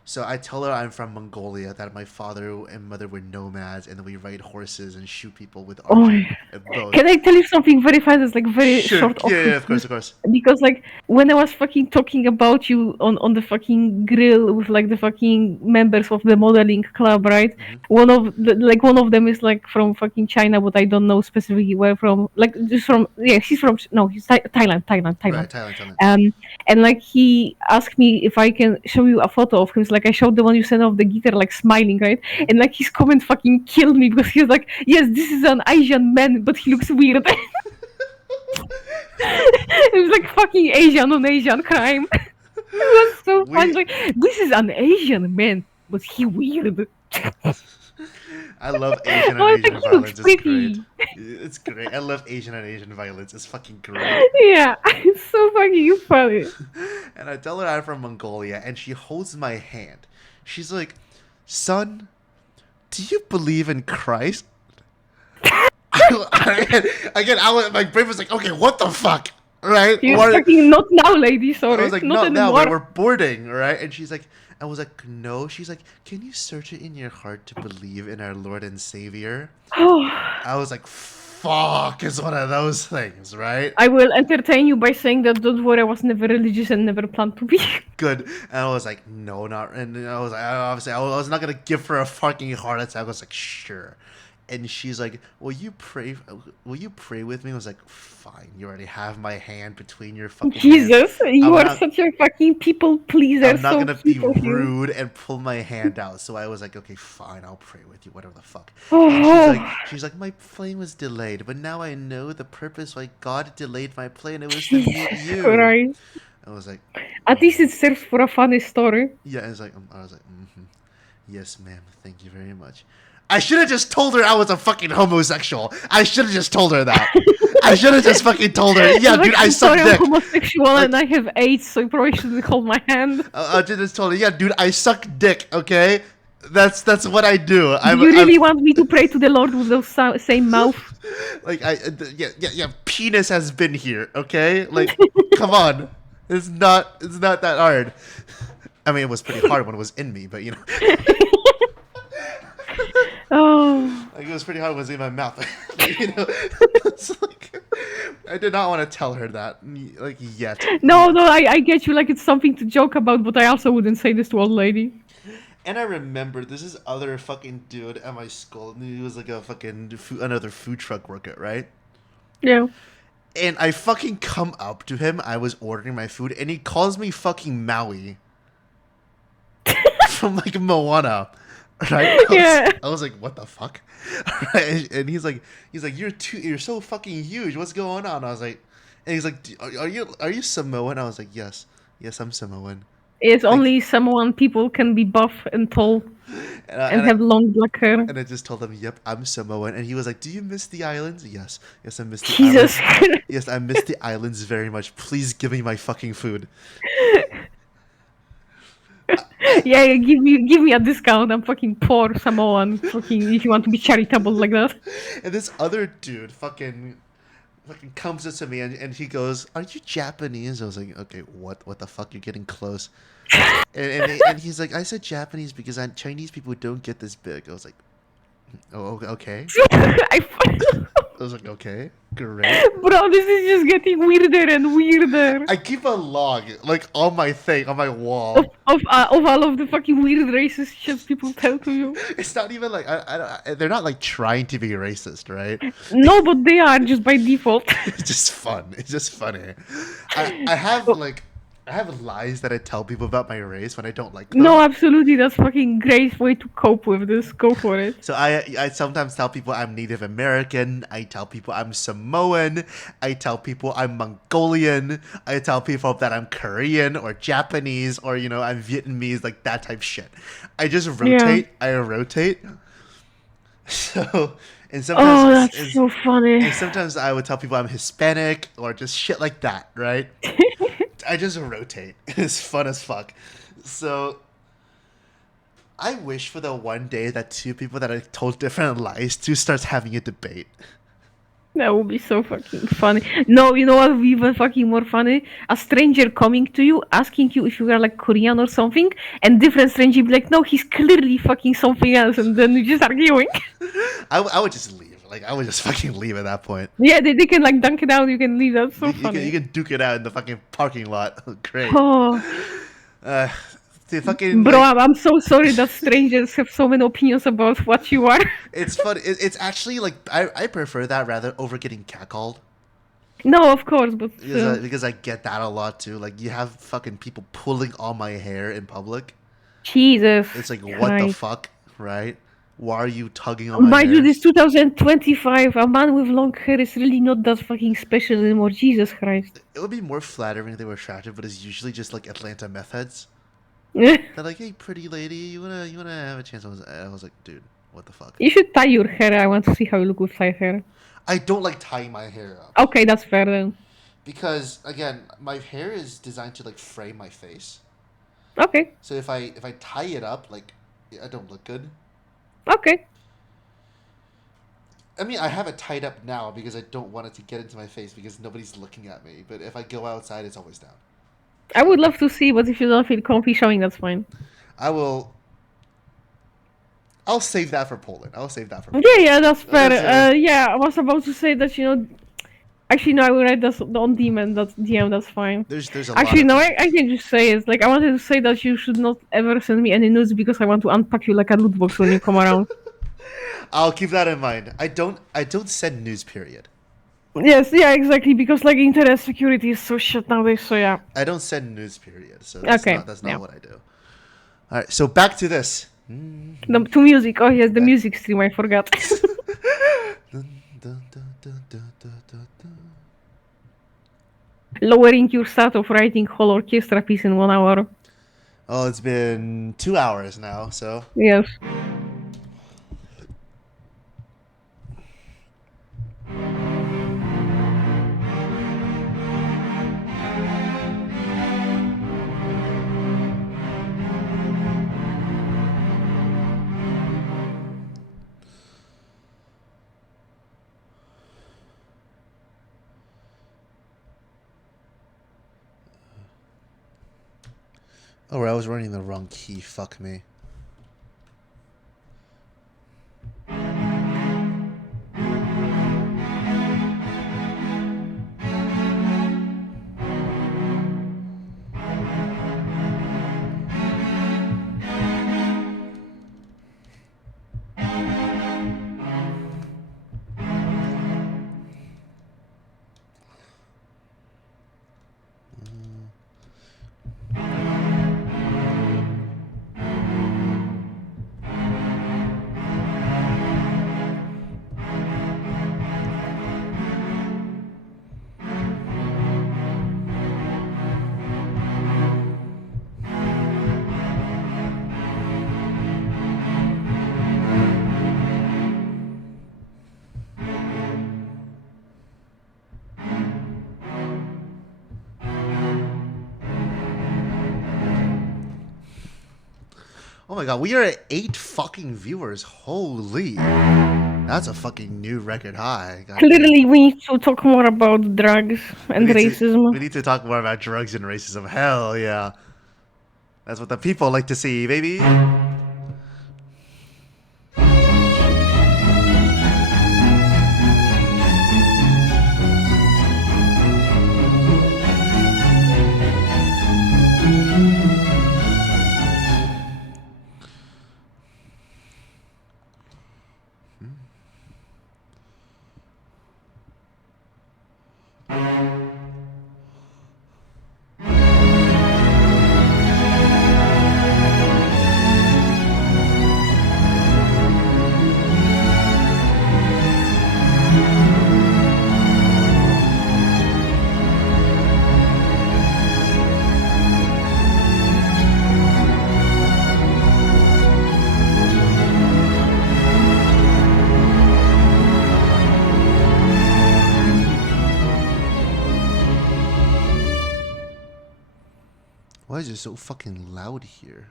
So I tell her I'm from Mongolia, that my father and mother were nomads, and that we ride horses and shoot people with Oh, archery bows. can I tell you something very fast? It's like very Sure. short Yeah, of yeah, of course, of course. because like when I was fucking talking about you on the fucking grill with like the fucking members of the modeling club, right? Mhm. One of them is like from fucking China, but I don't know specifically where from. Like just from he's from no, he's Thailand. Right, Thailand, Thailand. And like he asked me if I can show you a photo of him. It's like I showed the one you sent off the guitar, like smiling, right? And like his comment fucking killed me because he was like, "Yes, this is an Asian man, but he looks weird." It was like fucking Asian on Asian crime. It was so fun. Like, this is an Asian man, but he weird. I love Asian and Oh, Asian like, he looks violence. It's pretty. great. It's great. I love Asian and Asian violence. It's fucking great. Yeah, it's so fucking funny. And I tell her I'm from Mongolia, and she holds my hand. She's like, "Son, do you believe in Christ?" Again, my brain was like, "Okay, what the fuck?" Right? He was fucking not now, lady. Sorry, I was like, not "No, anymore. we're boarding, right?" And she's like, I was like, "No." She's like, "Can you search it in your heart to believe in our Lord and Savior?" I was like, "Fuck," it's one of those things, right? I will entertain you by saying that don't worry, I was never religious and never planned to be. Good. And I was like, "No, not." And I was like, obviously, I was not gonna give her a fucking heart attack. I was like, "Sure." And she's like, "Will you pray? Will you pray with me?" I was like, "Fine. You already have my hand between your fucking hands. Jesus, you I'm are not- such a fucking people pleaser. I'm not so gonna be cute of you. rude and pull my hand out." So I was like, "Okay, fine. I'll pray with you. Whatever the fuck." Oh, And she's like, "My plane was delayed, but now I know the purpose why God delayed my plane. It was to meet you." Christ. I was like, At least it serves for a funny story. "Yeah." It's like, I was like, "Yes, ma'am. Thank you very much." I should have just told her I was a fucking homosexual. I should have just told her that. I should have just fucking told her, "Yeah, Like, dude, I I'm suck sorry, dick." I'm homosexual and I have AIDS, so you probably shouldn't hold my hand. I just told her, "Yeah, dude, I suck dick." Okay, that's what I do. Do you really want me to pray to the Lord with those same mouth? Like yeah. Penis has been here. Okay, like come on, it's not that hard. I mean, it was pretty hard when it was in me, but you know. Oh, Like, it was pretty hard when it was in my mouth. You know, it's like, I did not want to tell her that, like, yet. no, I get you. Like, it's something to joke about, but I also wouldn't say this to old lady. And I remember there's this other fucking dude at my school, and he was like a fucking another food truck worker, right? Yeah. And I fucking come up to him. I was ordering my food, and he calls me fucking Maui from like Moana. Right? I was like, "What the fuck?" Right? And he's like, you're so fucking huge. What's going on?" I was like, and he's like, "Are you Samoan?" I was like, yes, I'm Samoan." It's only Samoan people can be buff and tall and have long black hair. And I just told him, "Yep, I'm Samoan." And he was like, "Do you miss the islands?" Yes, I miss the Jesus. islands. Yes, I miss the islands very much. Please give me my fucking food. Yeah, give me a discount. I'm fucking poor Samoan. Fucking, if you want to be charitable like that. And this other dude fucking comes up to me and he goes, "Are you Japanese?" I was like, "Okay, what the fuck? You're getting close." And he's like, "I said Japanese because Chinese people don't get this big." I was like, "Oh, okay." I was like, "Okay, great." Bro, this is just getting weirder and weirder. I keep a log like on my thing, on my wall. Of all of the fucking weird racist shit people tell to you. It's not even like they're not like trying to be racist, right? No, but they are just by default. It's just fun. It's just funny. I have lies that I tell people about my race when I don't like them. No, absolutely, that's fucking great way to cope with this. Go for it. So I sometimes tell people I'm Native American. I tell people I'm Samoan. I tell people I'm Mongolian. I tell people that I'm Korean or Japanese or I'm Vietnamese, like that type shit. I just rotate. Yeah. I rotate. So and Oh, sometimes that's so funny. and sometimes I would tell people I'm Hispanic or just shit like that, right? I just rotate. It's fun as fuck. So I wish for the one day that two people that I told different lies to starts having a debate. That would be so fucking funny. No, you know what would be even fucking more funny? A stranger coming to you, asking you if you are like Korean or something, and different stranger be like, no, he's clearly fucking something else, and then you just arguing. I would just leave. Like I would just fucking leave at that point. Yeah, they can like dunk it out, you can leave. That's so You funny. can duke it out in the fucking parking lot. Great. Oh, Uh, the fucking bro, like I'm so sorry that strangers have so many opinions about what you are. it's fun. It's actually like I prefer that rather over getting catcalled. No, of course, but Because I get that a lot too. Like you have fucking people pulling on my hair in public. Jesus It's like what the Christ. fuck, right? Why are you tugging on my Mind hair? you, this 2025, a man with long hair is really not that fucking special anymore. Jesus Christ. It would be more flattering if they were attractive, but it's usually just like Atlanta meth heads. You They're like, "Hey, pretty lady, you wanna have a chance?" I was like, "Dude, what the fuck?" should tie your hair. I want to see how you look with tied hair. I don't like tying my hair up Okay, that's fair then. because again, my hair is designed to like frame my face. Okay, So if I tie it up, like I don't look good. okay. I mean, I have it tied up now because I don't want it to get into my face because nobody's looking at me. But if I go outside, it's always down. I would love to see, but if you don't feel comfy showing, that's fine. I will. I'll save that for Poland. I'll save that for Yeah, Poland. yeah, that's fair. That's, Yeah, I was about to say that, you know. Actually, no, I will write this on DM, that's fine. there's a Actually, lot no, of I can just say it. Like, I wanted to say that you should not ever send me any nudes because I want to unpack you like a loot box when you come around. I'll keep that in mind. I don't send news. Period. Yes, yeah, exactly, because, like, internet security is so shit nowadays, so yeah. I don't send news. Period. So that's Okay, not yeah. what I do. All right. So back to this. To music. Oh, yes, the music stream, I forgot. Lowering your start of writing whole orchestra piece in 1 hour. Oh, it's been 2 hours now. So Yes. oh, I was running the wrong key. Fuck me. Oh my god, we are at 8 fucking viewers. Holy. That's a fucking new record high. God damn. Clearly, we need to talk more about drugs and we racism. need to talk more about drugs and racism. Hell yeah. That's what the people like to see, baby. Why is it so fucking loud here?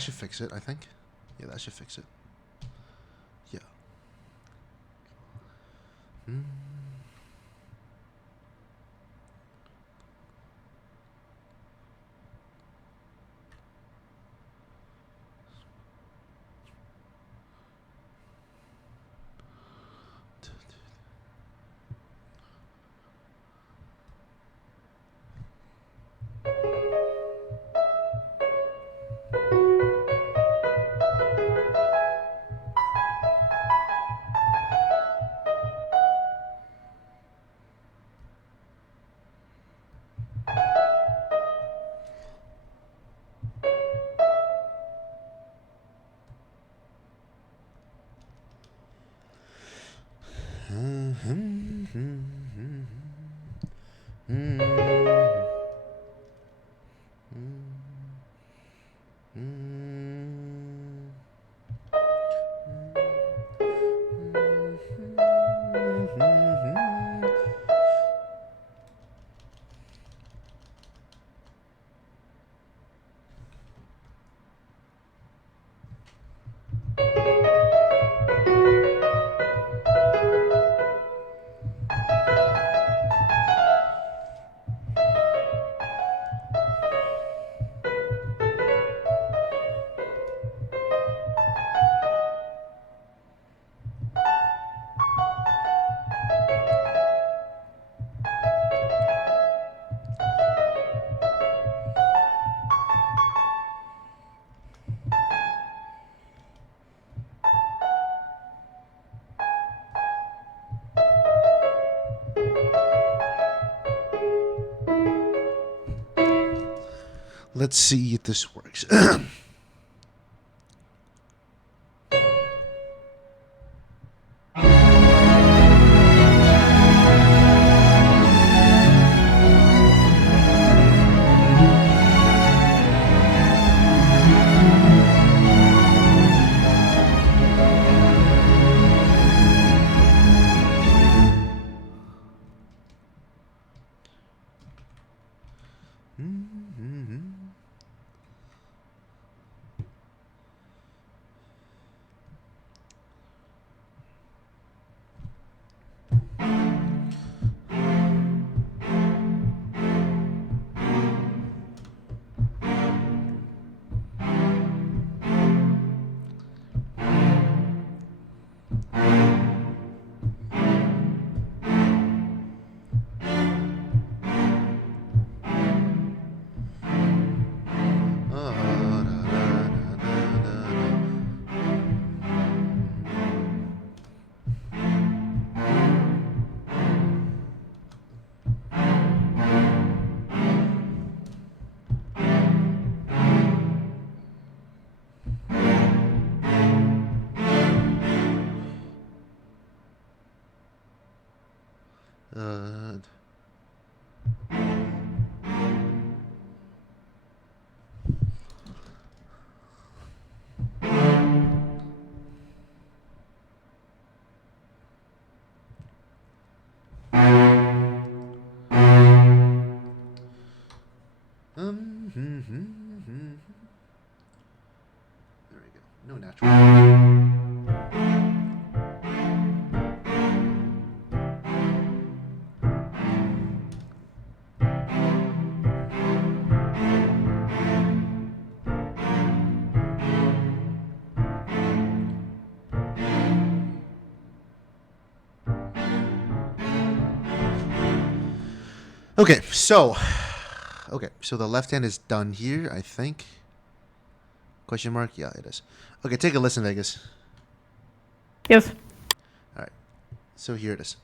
that should fix it, I think. Yeah, that should fix it. Yeah. Let's see if this works. There we go. No natural. Okay, so the left hand is done here, I think. Question mark? Yeah, it is. Okay, take a listen, Vegas. Yes. All right. So here it is.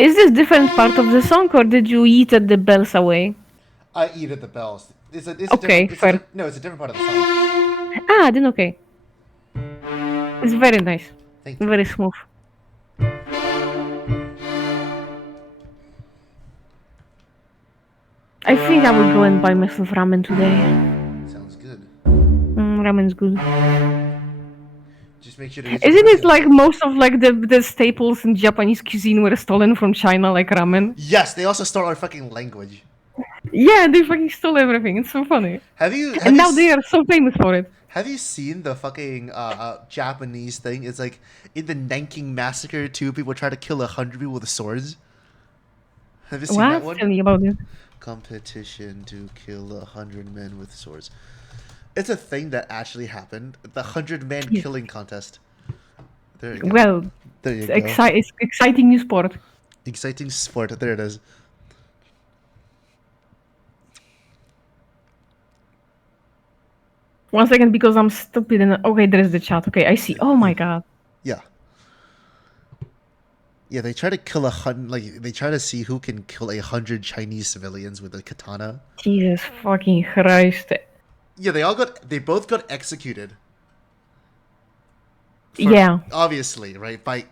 Is this different part of the song, or did you eat at the bells away? I eat at the bells. Okay, fair. No, it's a different part of the song. Ah, then okay. It's very nice. Thank you. Very smooth. I think I will go and buy myself ramen today. Sounds good. Ramen's good. Just make sure to get your Isn't it protein like intake. most of like the staples in Japanese cuisine were stolen from China, like ramen? Yes, they also stole our fucking language. Yeah, they fucking stole everything. It's so funny. And now they are so famous for it. have you seen the fucking Japanese thing? It's like in the Nanking massacre, two people try to kill 100 people with swords. Have you seen that What? one? Tell me about it. Competition to kill 100 men with swords. It's a thing that actually happened. The 100-man Yeah. killing contest. There you go. Well, There you it's, go. it's exciting new sport. Exciting sport. There it is. One second, because I'm stupid and okay, there is the chat. Okay, I see. Oh my god. Yeah. Yeah, they try to kill 100. Like they try to see who can kill 100 Chinese civilians with a katana. Jesus fucking Christ. Yeah, they both got executed. Yeah. Obviously, right? By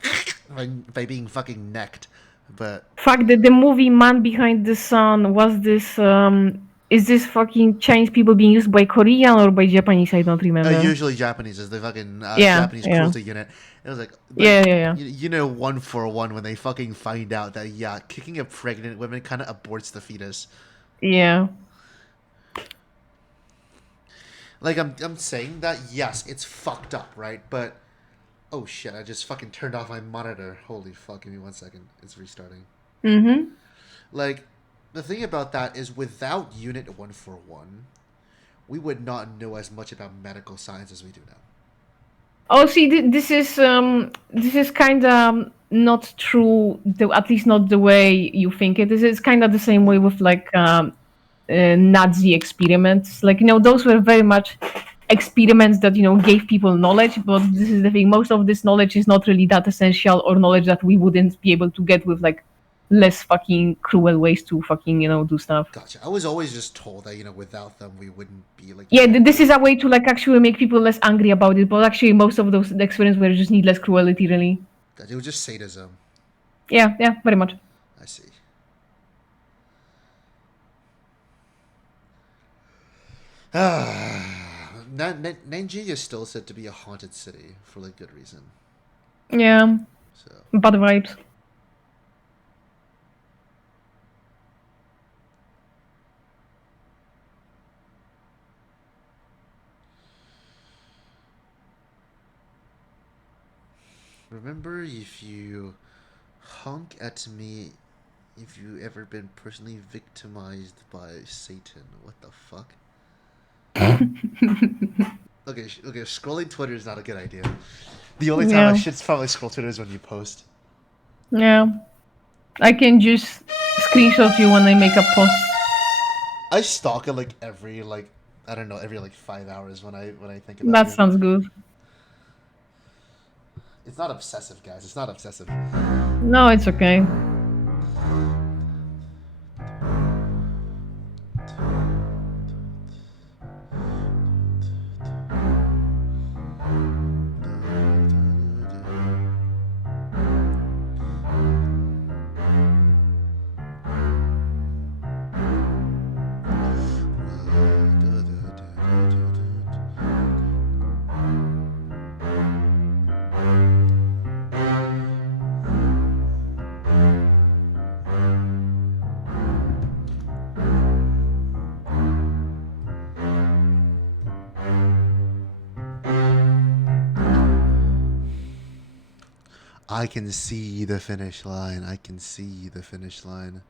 being fucking necked. But Fuck, the movie Man Behind the Sun was this, is this fucking Chinese people being used by Korean or by Japanese? I don't remember. usually Japanese is the fucking Yeah, Japanese yeah. cruelty unit. It was like Yeah. You know, 1-for-1 when they fucking find out that yeah, kicking a pregnant woman kind of aborts the fetus. Yeah. Like I'm saying that yes, it's fucked up, right? But oh shit, I just fucking turned off my monitor. Holy fuck, give me 1 second. It's restarting. Mm-hmm. Like the thing about that is without Unit 1-for-1, we would not know as much about medical science as we do now. Oh, see, this is kind of not true. At least not the way you think it is. It's kind of the same way with like Nazi experiments. Like those were very much experiments that gave people knowledge. But this is the thing: most of this knowledge is not really that essential, or knowledge that we wouldn't be able to get with like less fucking cruel ways to fucking do stuff. Gotcha. I was always just told that without them we wouldn't be like. Yeah, this is a way to like actually make people less angry about it. But actually, most of those experiments were just need less cruelty, really. It was just sadism. Yeah, very much. I see. Nanjing is still said to be a haunted city for like good reason. Yeah, So bad vibes. remember, if you honk at me, if you ever been personally victimized by Satan. What the fuck? Okay, scrolling Twitter is not a good idea. The only time I should probably scroll Twitter is when you post. Yeah. I can just screenshot you when I make a post. I stalk it like every I don't know, every 5 hours when I think about it. That sounds good. It's not obsessive, guys. It's not obsessive. No, it's okay. I can see the finish line. I can see the finish line.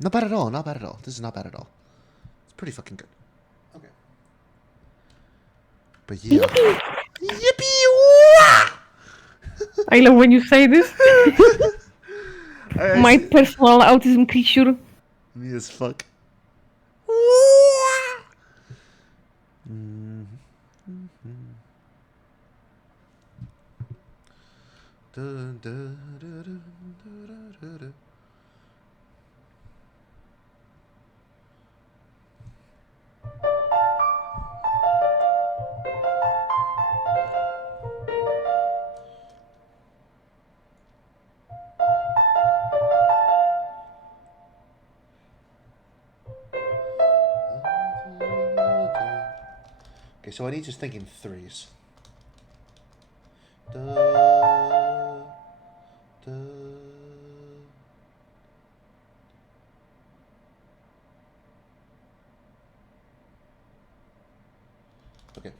Not bad at all. Not bad at all. This is not bad at all. It's pretty fucking good. Okay. But yeah. Yippee! I love when you say this. My personal autism creature. Me as fuck. Okay, so I need to think in threes. Okay.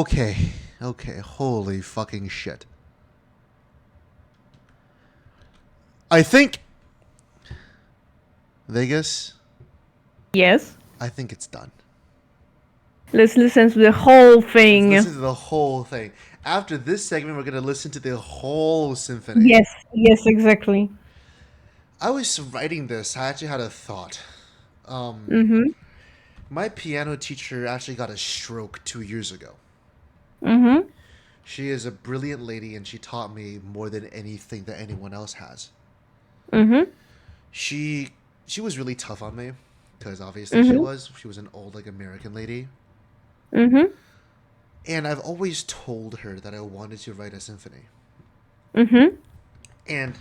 Okay. Okay. Holy fucking shit. I think Vegas, Yes. I think it's done. Let's listen to the whole thing. Let's listen to the whole thing. After this segment, we're gonna listen to the whole symphony. Yes, yes, exactly. I was writing this. I actually had a thought. Mm-hmm. My piano teacher actually got a stroke 2 years ago. Mm-hmm. She is a brilliant lady, and she taught me more than anything that anyone else has. Mm-hmm. She she was really tough on me, because obviously she Mm-hmm. was. She was an old like American lady, Mm-hmm. and I've always told her that I wanted to write a symphony. Mm-hmm. And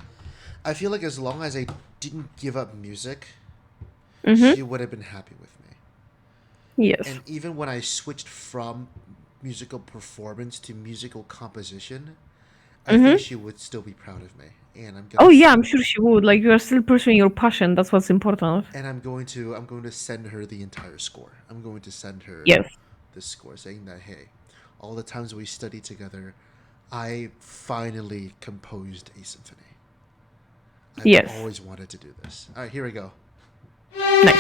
I feel like as long as I didn't give up music, she Mm-hmm. would have been happy with me. Yes. And even when I switched from musical performance to musical composition, I think Mm-hmm. she would still be proud of me. And Oh yeah, I'm sure she would. Like you are still pursuing your passion. That's what's important. I'm going to send her the entire score. I'm going to send her Yes. this score saying that, hey, all the times we studied together, I finally composed a symphony. I've Yes. always wanted to do this. All right, here we go. Nice.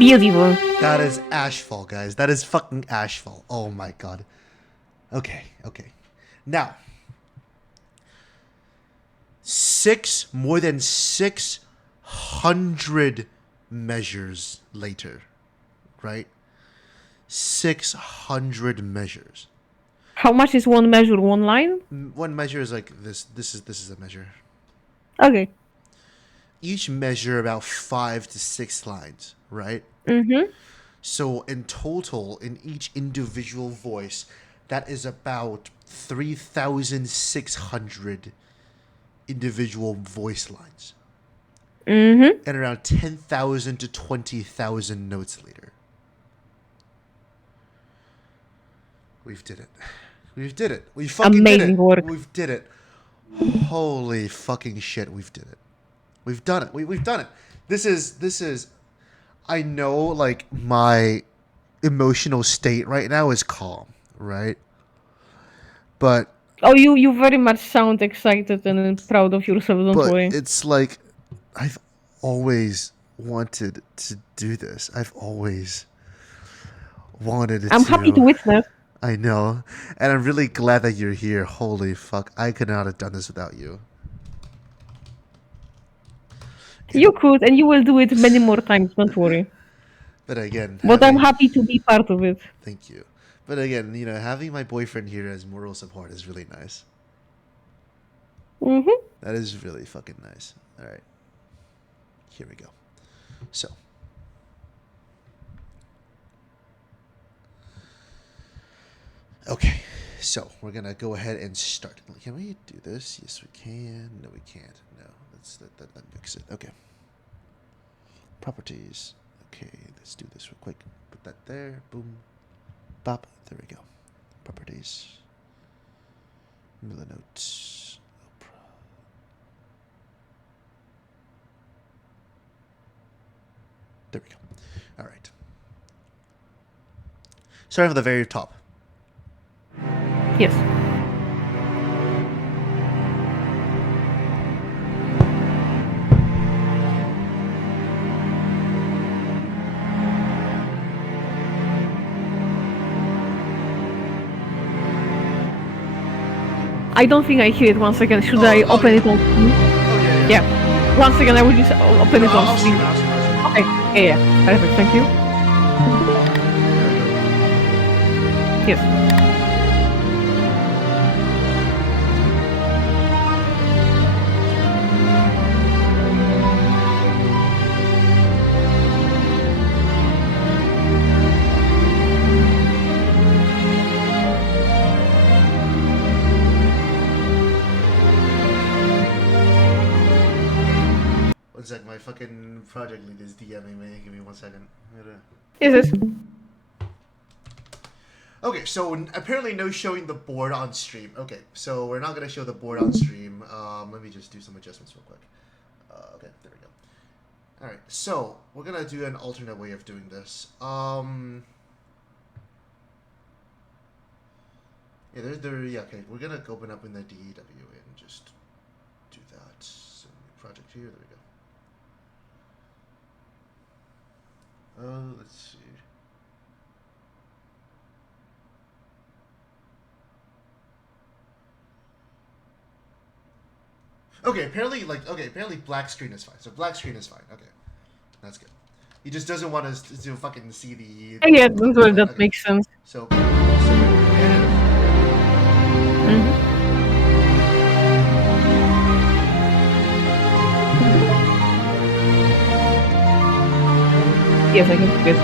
Beautiful. That is Ashfall, guys. That is fucking Ashfall. Oh my god. Okay. Now, more than 600 measures later, right? 600 measures. How much is one measure, one line? One measure is like this. This is a measure. Okay. Each measure about 5 to 6 lines, right? Mm-hmm. So in total, in each individual voice, that is about 3,600 individual voice lines. Mm-hmm. And around 10,000 to 20,000 notes later. We did it. We fucking Amazing did it. work. We did it. Holy fucking shit, we've did it. We've done it. We've done it. This is I know, like, my emotional state right now is calm, right? But Oh, you very much sound excited and proud of yourself, don't worry. It's like I've always wanted to do this. I've always wanted I'm to. happy to witness. I know. And I'm really glad that you're here. Holy fuck. I could not have done this without you. You could, and you will do it many more times, don't worry. But again, But I'm happy to be part of it. Thank you. But again, having my boyfriend here as moral support is really nice. Mm-hmm. That is really fucking nice. All right. Here we go. So. Okay. So, we're going to go ahead and start. Can we do this? Yes, we can. No, we can't. No. Let fix it. Okay. Properties. Okay, let's do this real quick. Put that there. Boom. Bop. There we go. Properties. Miller notes. There we go. All right. Starting from the very top. Yes. I don't think I hear it once again. Should I open it on screen? Oh, Yeah. Once again, I will just open it on screen. Okay. Yeah. Perfect. Thank you. Yes. One sec, my fucking project lead is DMing me. Give me 1 second. Yes. Okay, so apparently no showing the board on stream. Okay, so we're not going to show the board on stream. Let me just do some adjustments real quick. Okay, there we go. Alright, so we're going to do an alternate way of doing this. Yeah, okay, we're going to open up in the DEW and just do that. So, project here, there we go. Let's see. Okay, apparently black screen is fine. So black screen is fine. Okay. That's good. He just doesn't want us to fucking see the... Yeah, don't worry, that makes sense. So Yes, I can see it.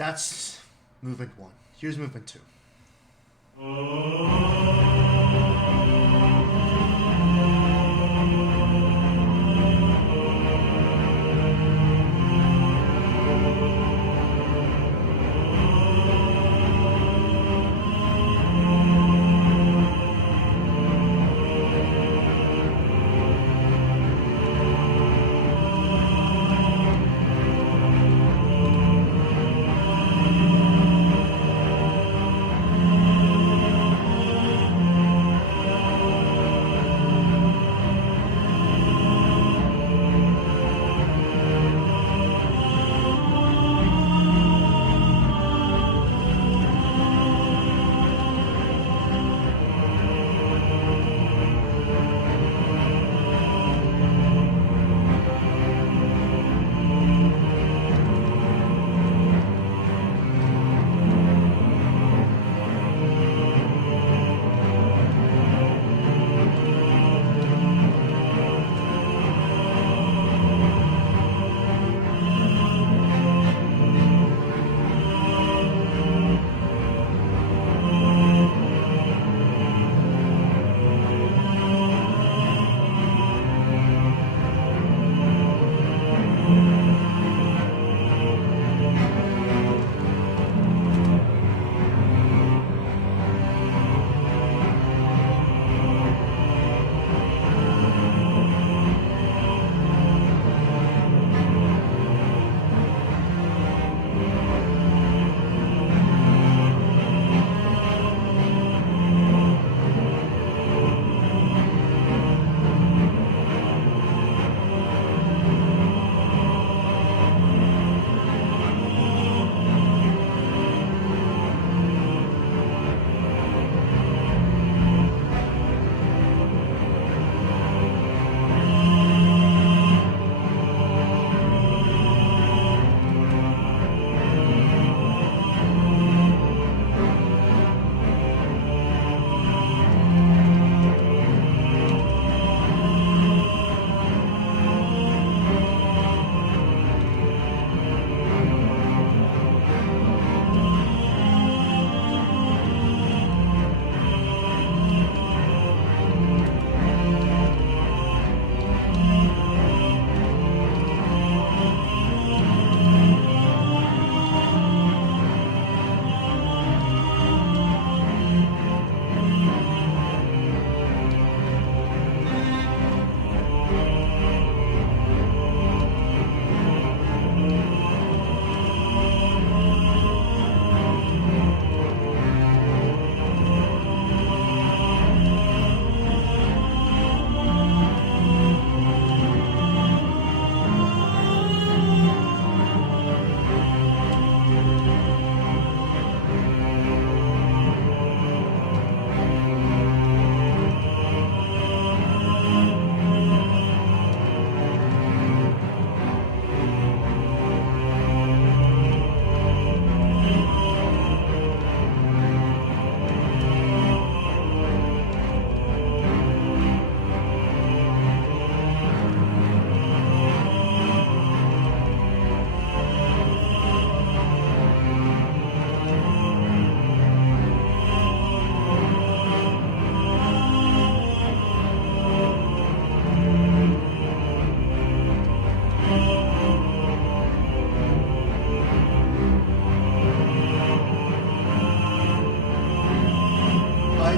That's movement 1. Here's movement 2.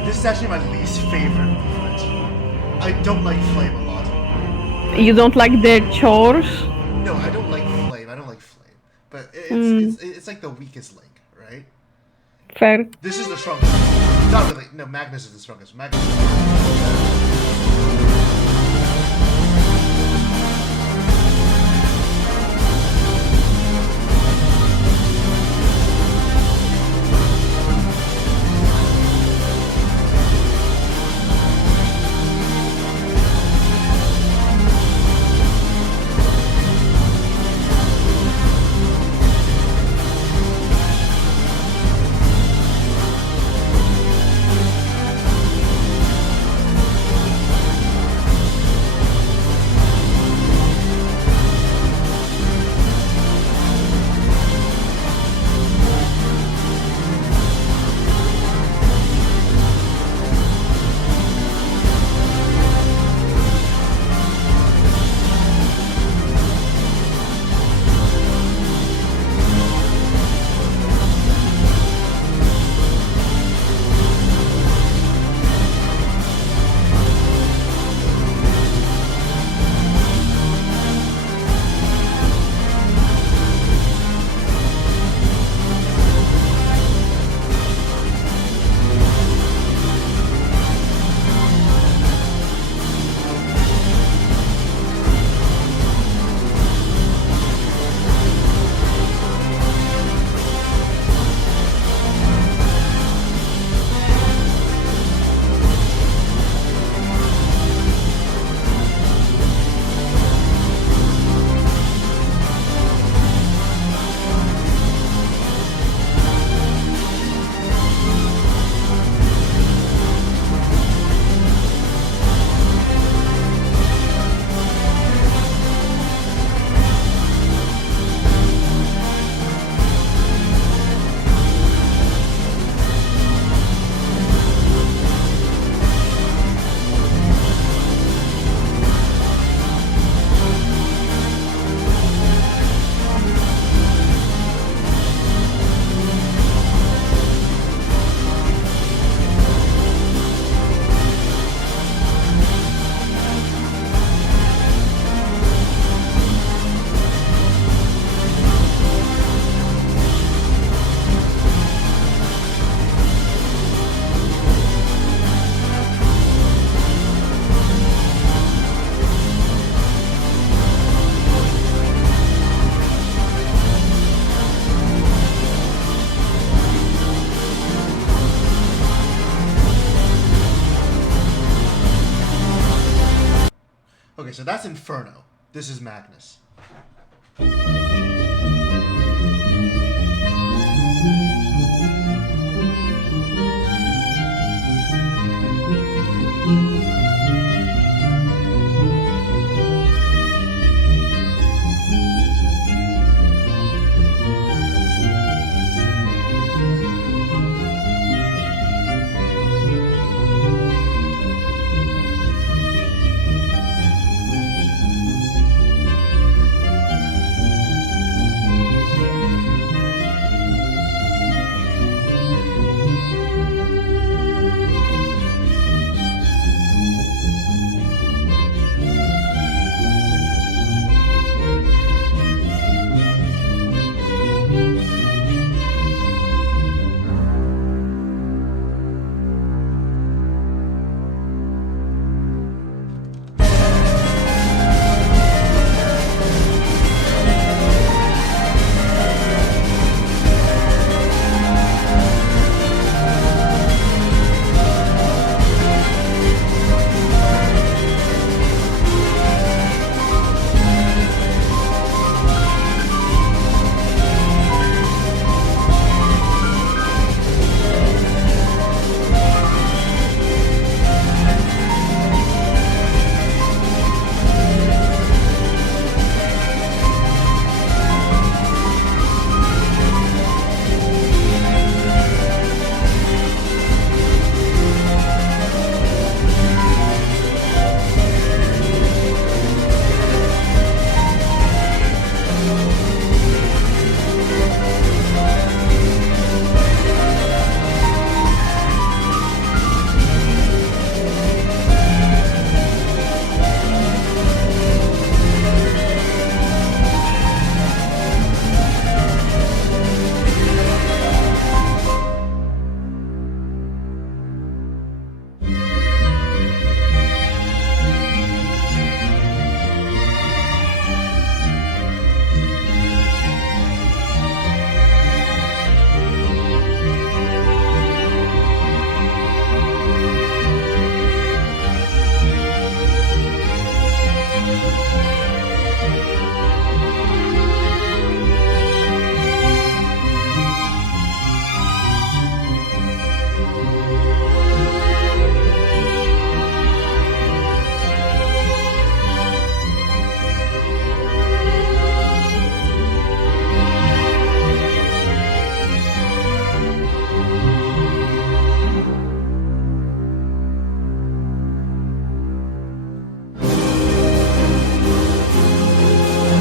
This is actually my least favorite movement. I don't like Flame a lot. You don't like their chores? No, I don't like Flame. I don't like Flame. But it's like the weakest link, right? Fair. This is the strongest. Not really. No, Magnus is the strongest. Magnus is the strongest. Okay, so that's Inferno. This is Magnus.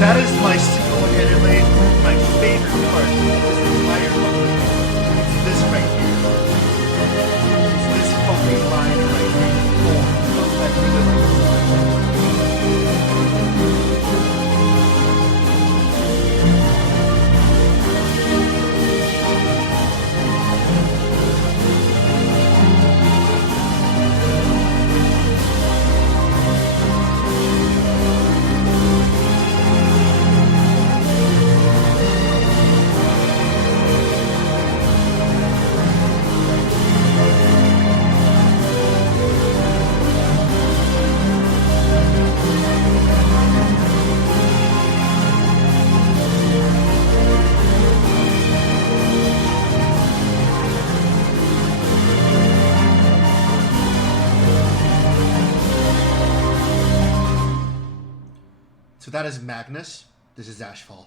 That is my single-handedly my favorite part of this entire movie. It's this right here. It's this fucking line right here. Oh, I really like this line. So that is Magnus. This is Ashfall.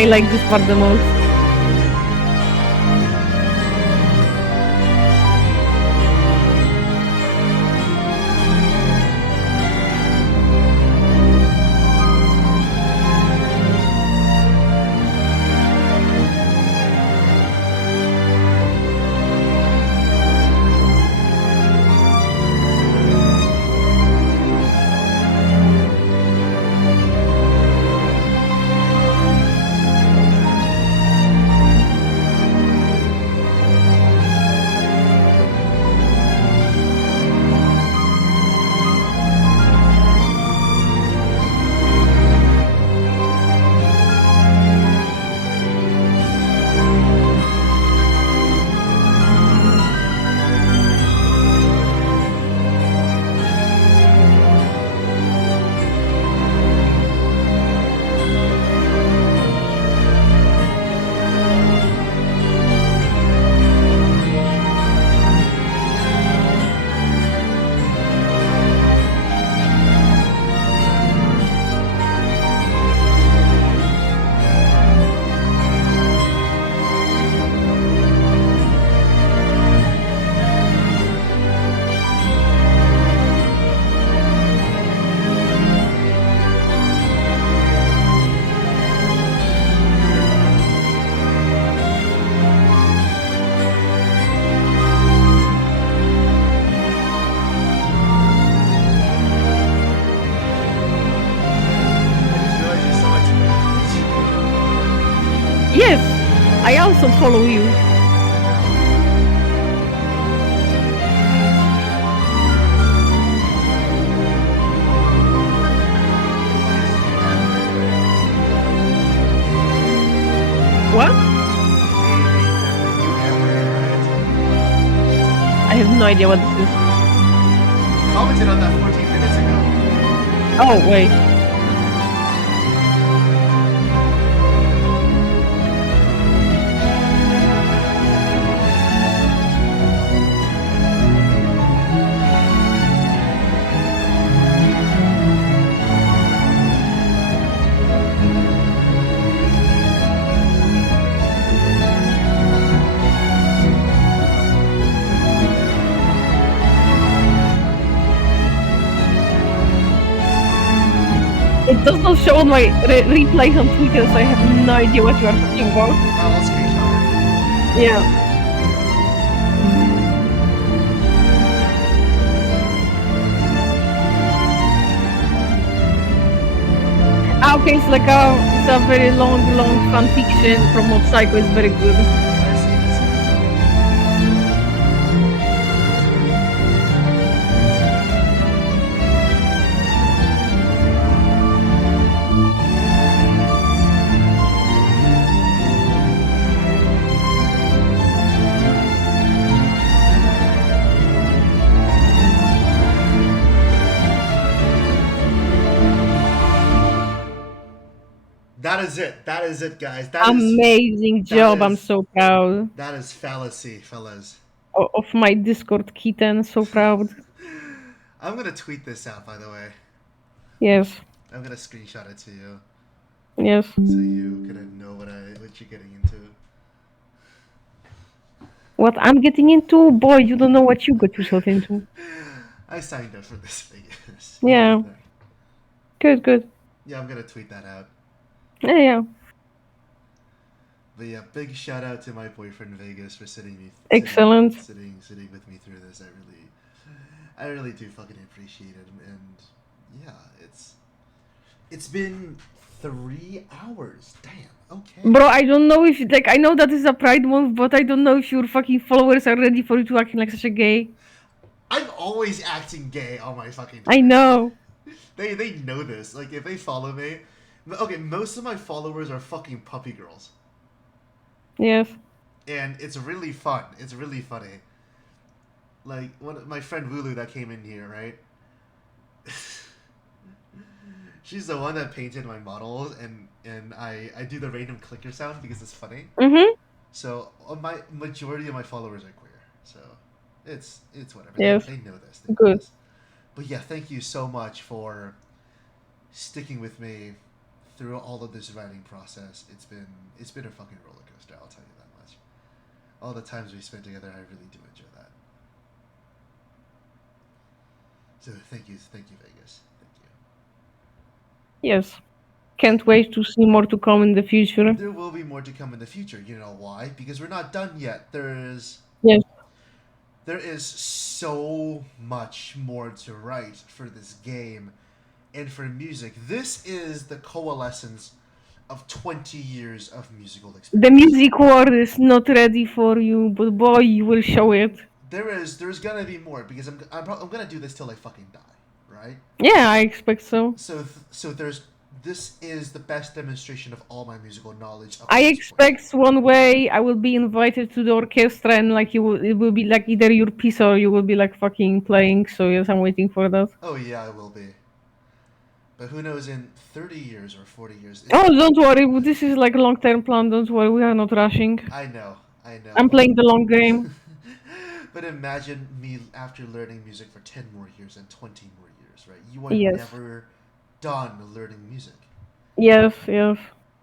I like this part the most. Yes, I also follow you. What? I have no idea what this is. Commented on that 14 minutes ago. Oh, wait. It does not show on my replays on Twitter, so I have no idea what you are talking about. I'll screenshot it. Yeah. Ah, okay, it's like it's a very long fan fiction from Mob Psycho. It's very good. I see this. That is it. That is it, guys. Amazing job. I'm so proud That is fallacy, fellas. of my Discord kitten. So proud. I'm gonna tweet this out, by the way. Yes. I'm gonna screenshot it to you, Yes. so you can know what you're getting into. What I'm getting into? Boy, you don't know what you got yourself into. I signed up for this thing. Yeah. Good, good. Yeah, I'm gonna tweet that out. Yeah. But yeah, big shout out to my boyfriend Vegas for Excellent. sitting with me through this. I really do fucking appreciate it, and yeah, it's been 3 hours. Damn. Okay. Bro, I don't know if like I know that is a Pride month, but I don't know if your fucking followers are ready for you to acting like such a gay. I'm always acting gay on my fucking I Twitter. know. They know this. Like, if they follow me... Okay, most of my followers are fucking puppy girls. Yes. And it's really fun. It's really funny. Like, my friend Wulu that came in here, right? She's the one that painted my models, and I do the random clicker sound because it's funny. Mm-hmm. So, my majority of my followers are queer. So, it's whatever. Yes. They know this. They know Good. this. But yeah, thank you so much for sticking with me through all of this writing process, it's been a fucking roller coaster. I'll tell you that much. All the times we spent together, I really do enjoy that. So thank you, Vegas. Thank you. Yes. Can't wait to see more to come in the future. There will be more to come in the future. You know why? Because we're not done yet. Yes. There is so much more to write for this game and for music. This is the coalescence of 20 years of musical experience. The music world is not ready for you, but boy, you will show it. There's gonna be more because I'm gonna do this till I fucking die, right? Yeah, I expect so. So this is the best demonstration of all my musical knowledge. I expect one way I will be invited to the orchestra and like it will be like either your piece or you will be like fucking playing. So yes, I'm waiting for that. Oh yeah, I will be. But who knows in 30 years or 40 years? Oh, don't worry. This is like a long-term plan. Don't worry. We are not rushing. I know. I'm playing the long game. But imagine me after learning music for 10 more years and 20 more years, right? You are Yes. never done learning music. Yes, yes.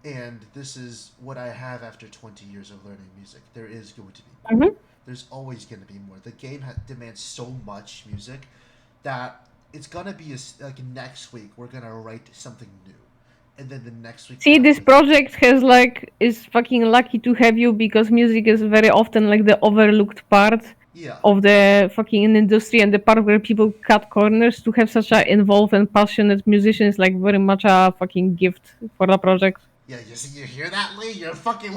And this is what I have after 20 years of learning music. There is going to be more. Mm-hmm. There's always going to be more. The game demands so much music that it's going to be like next week we're going to write something new. And then the next week... See, this project is fucking lucky to have you because music is very often like the overlooked part of the fucking industry and the part where people cut corners. To have such a involved and passionate musician is like very much a fucking gift for the project. Yeah, you hear that, Lee? You're fucking...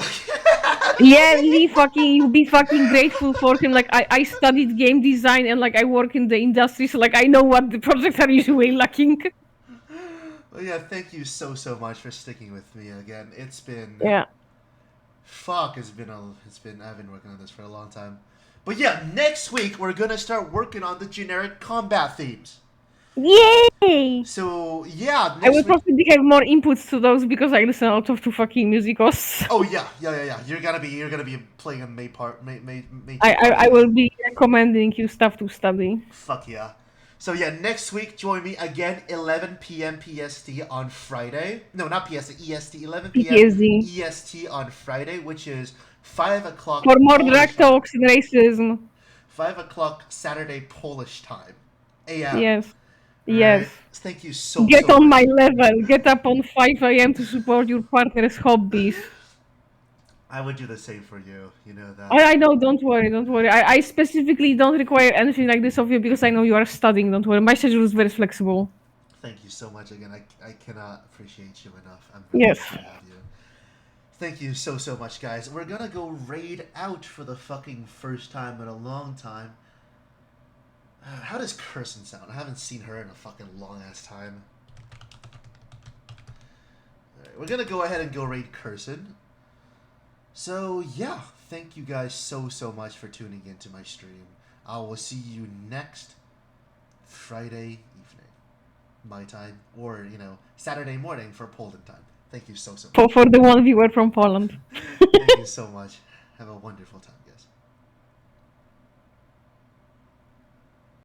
Yeah, Lee fucking, you be fucking grateful for him. Like, I studied game design and like I work in the industry, so like I know what the projects are usually lacking. Well, yeah, thank you so much for sticking with me again. It's been... Yeah. Fuck, I've been working on this for a long time. But yeah, next week we're gonna start working on the generic combat themes. Yay! So yeah, I will probably have more inputs to those because I listen out of two fucking musicals. Oh yeah. You're gonna be playing a main part. I will be recommending you stuff to study. Fuck yeah. So yeah, next week join me again 11 p.m. PST on Friday. No, not PST, EST. 11 p.m. EST on Friday, which is 5 o'clock. For more drag talks and racism. 5 o'clock Saturday Polish time. AM. Yes. Right? Yes. Thank you so much. Get on my level. Get up on 5 a.m. to support your partner's hobbies. I would do the same for you. You know that. I know. Don't worry. I specifically don't require anything like this of you because I know you are studying. Don't worry. My schedule is very flexible. Thank you so much again. I cannot appreciate you enough. I'm very happy to have you. Thank you so much, guys. We're gonna go raid out for the fucking first time in a long time. How does Kirsten sound? I haven't seen her in a fucking long ass time. Alright, we're gonna go ahead and go raid Kirsten. So yeah, thank you guys so much for tuning into my stream. I will see you next Friday evening, my time, or Saturday morning for Poland time. Thank you so much. For the one viewer from Poland. Thank you so much. Have a wonderful time, guys.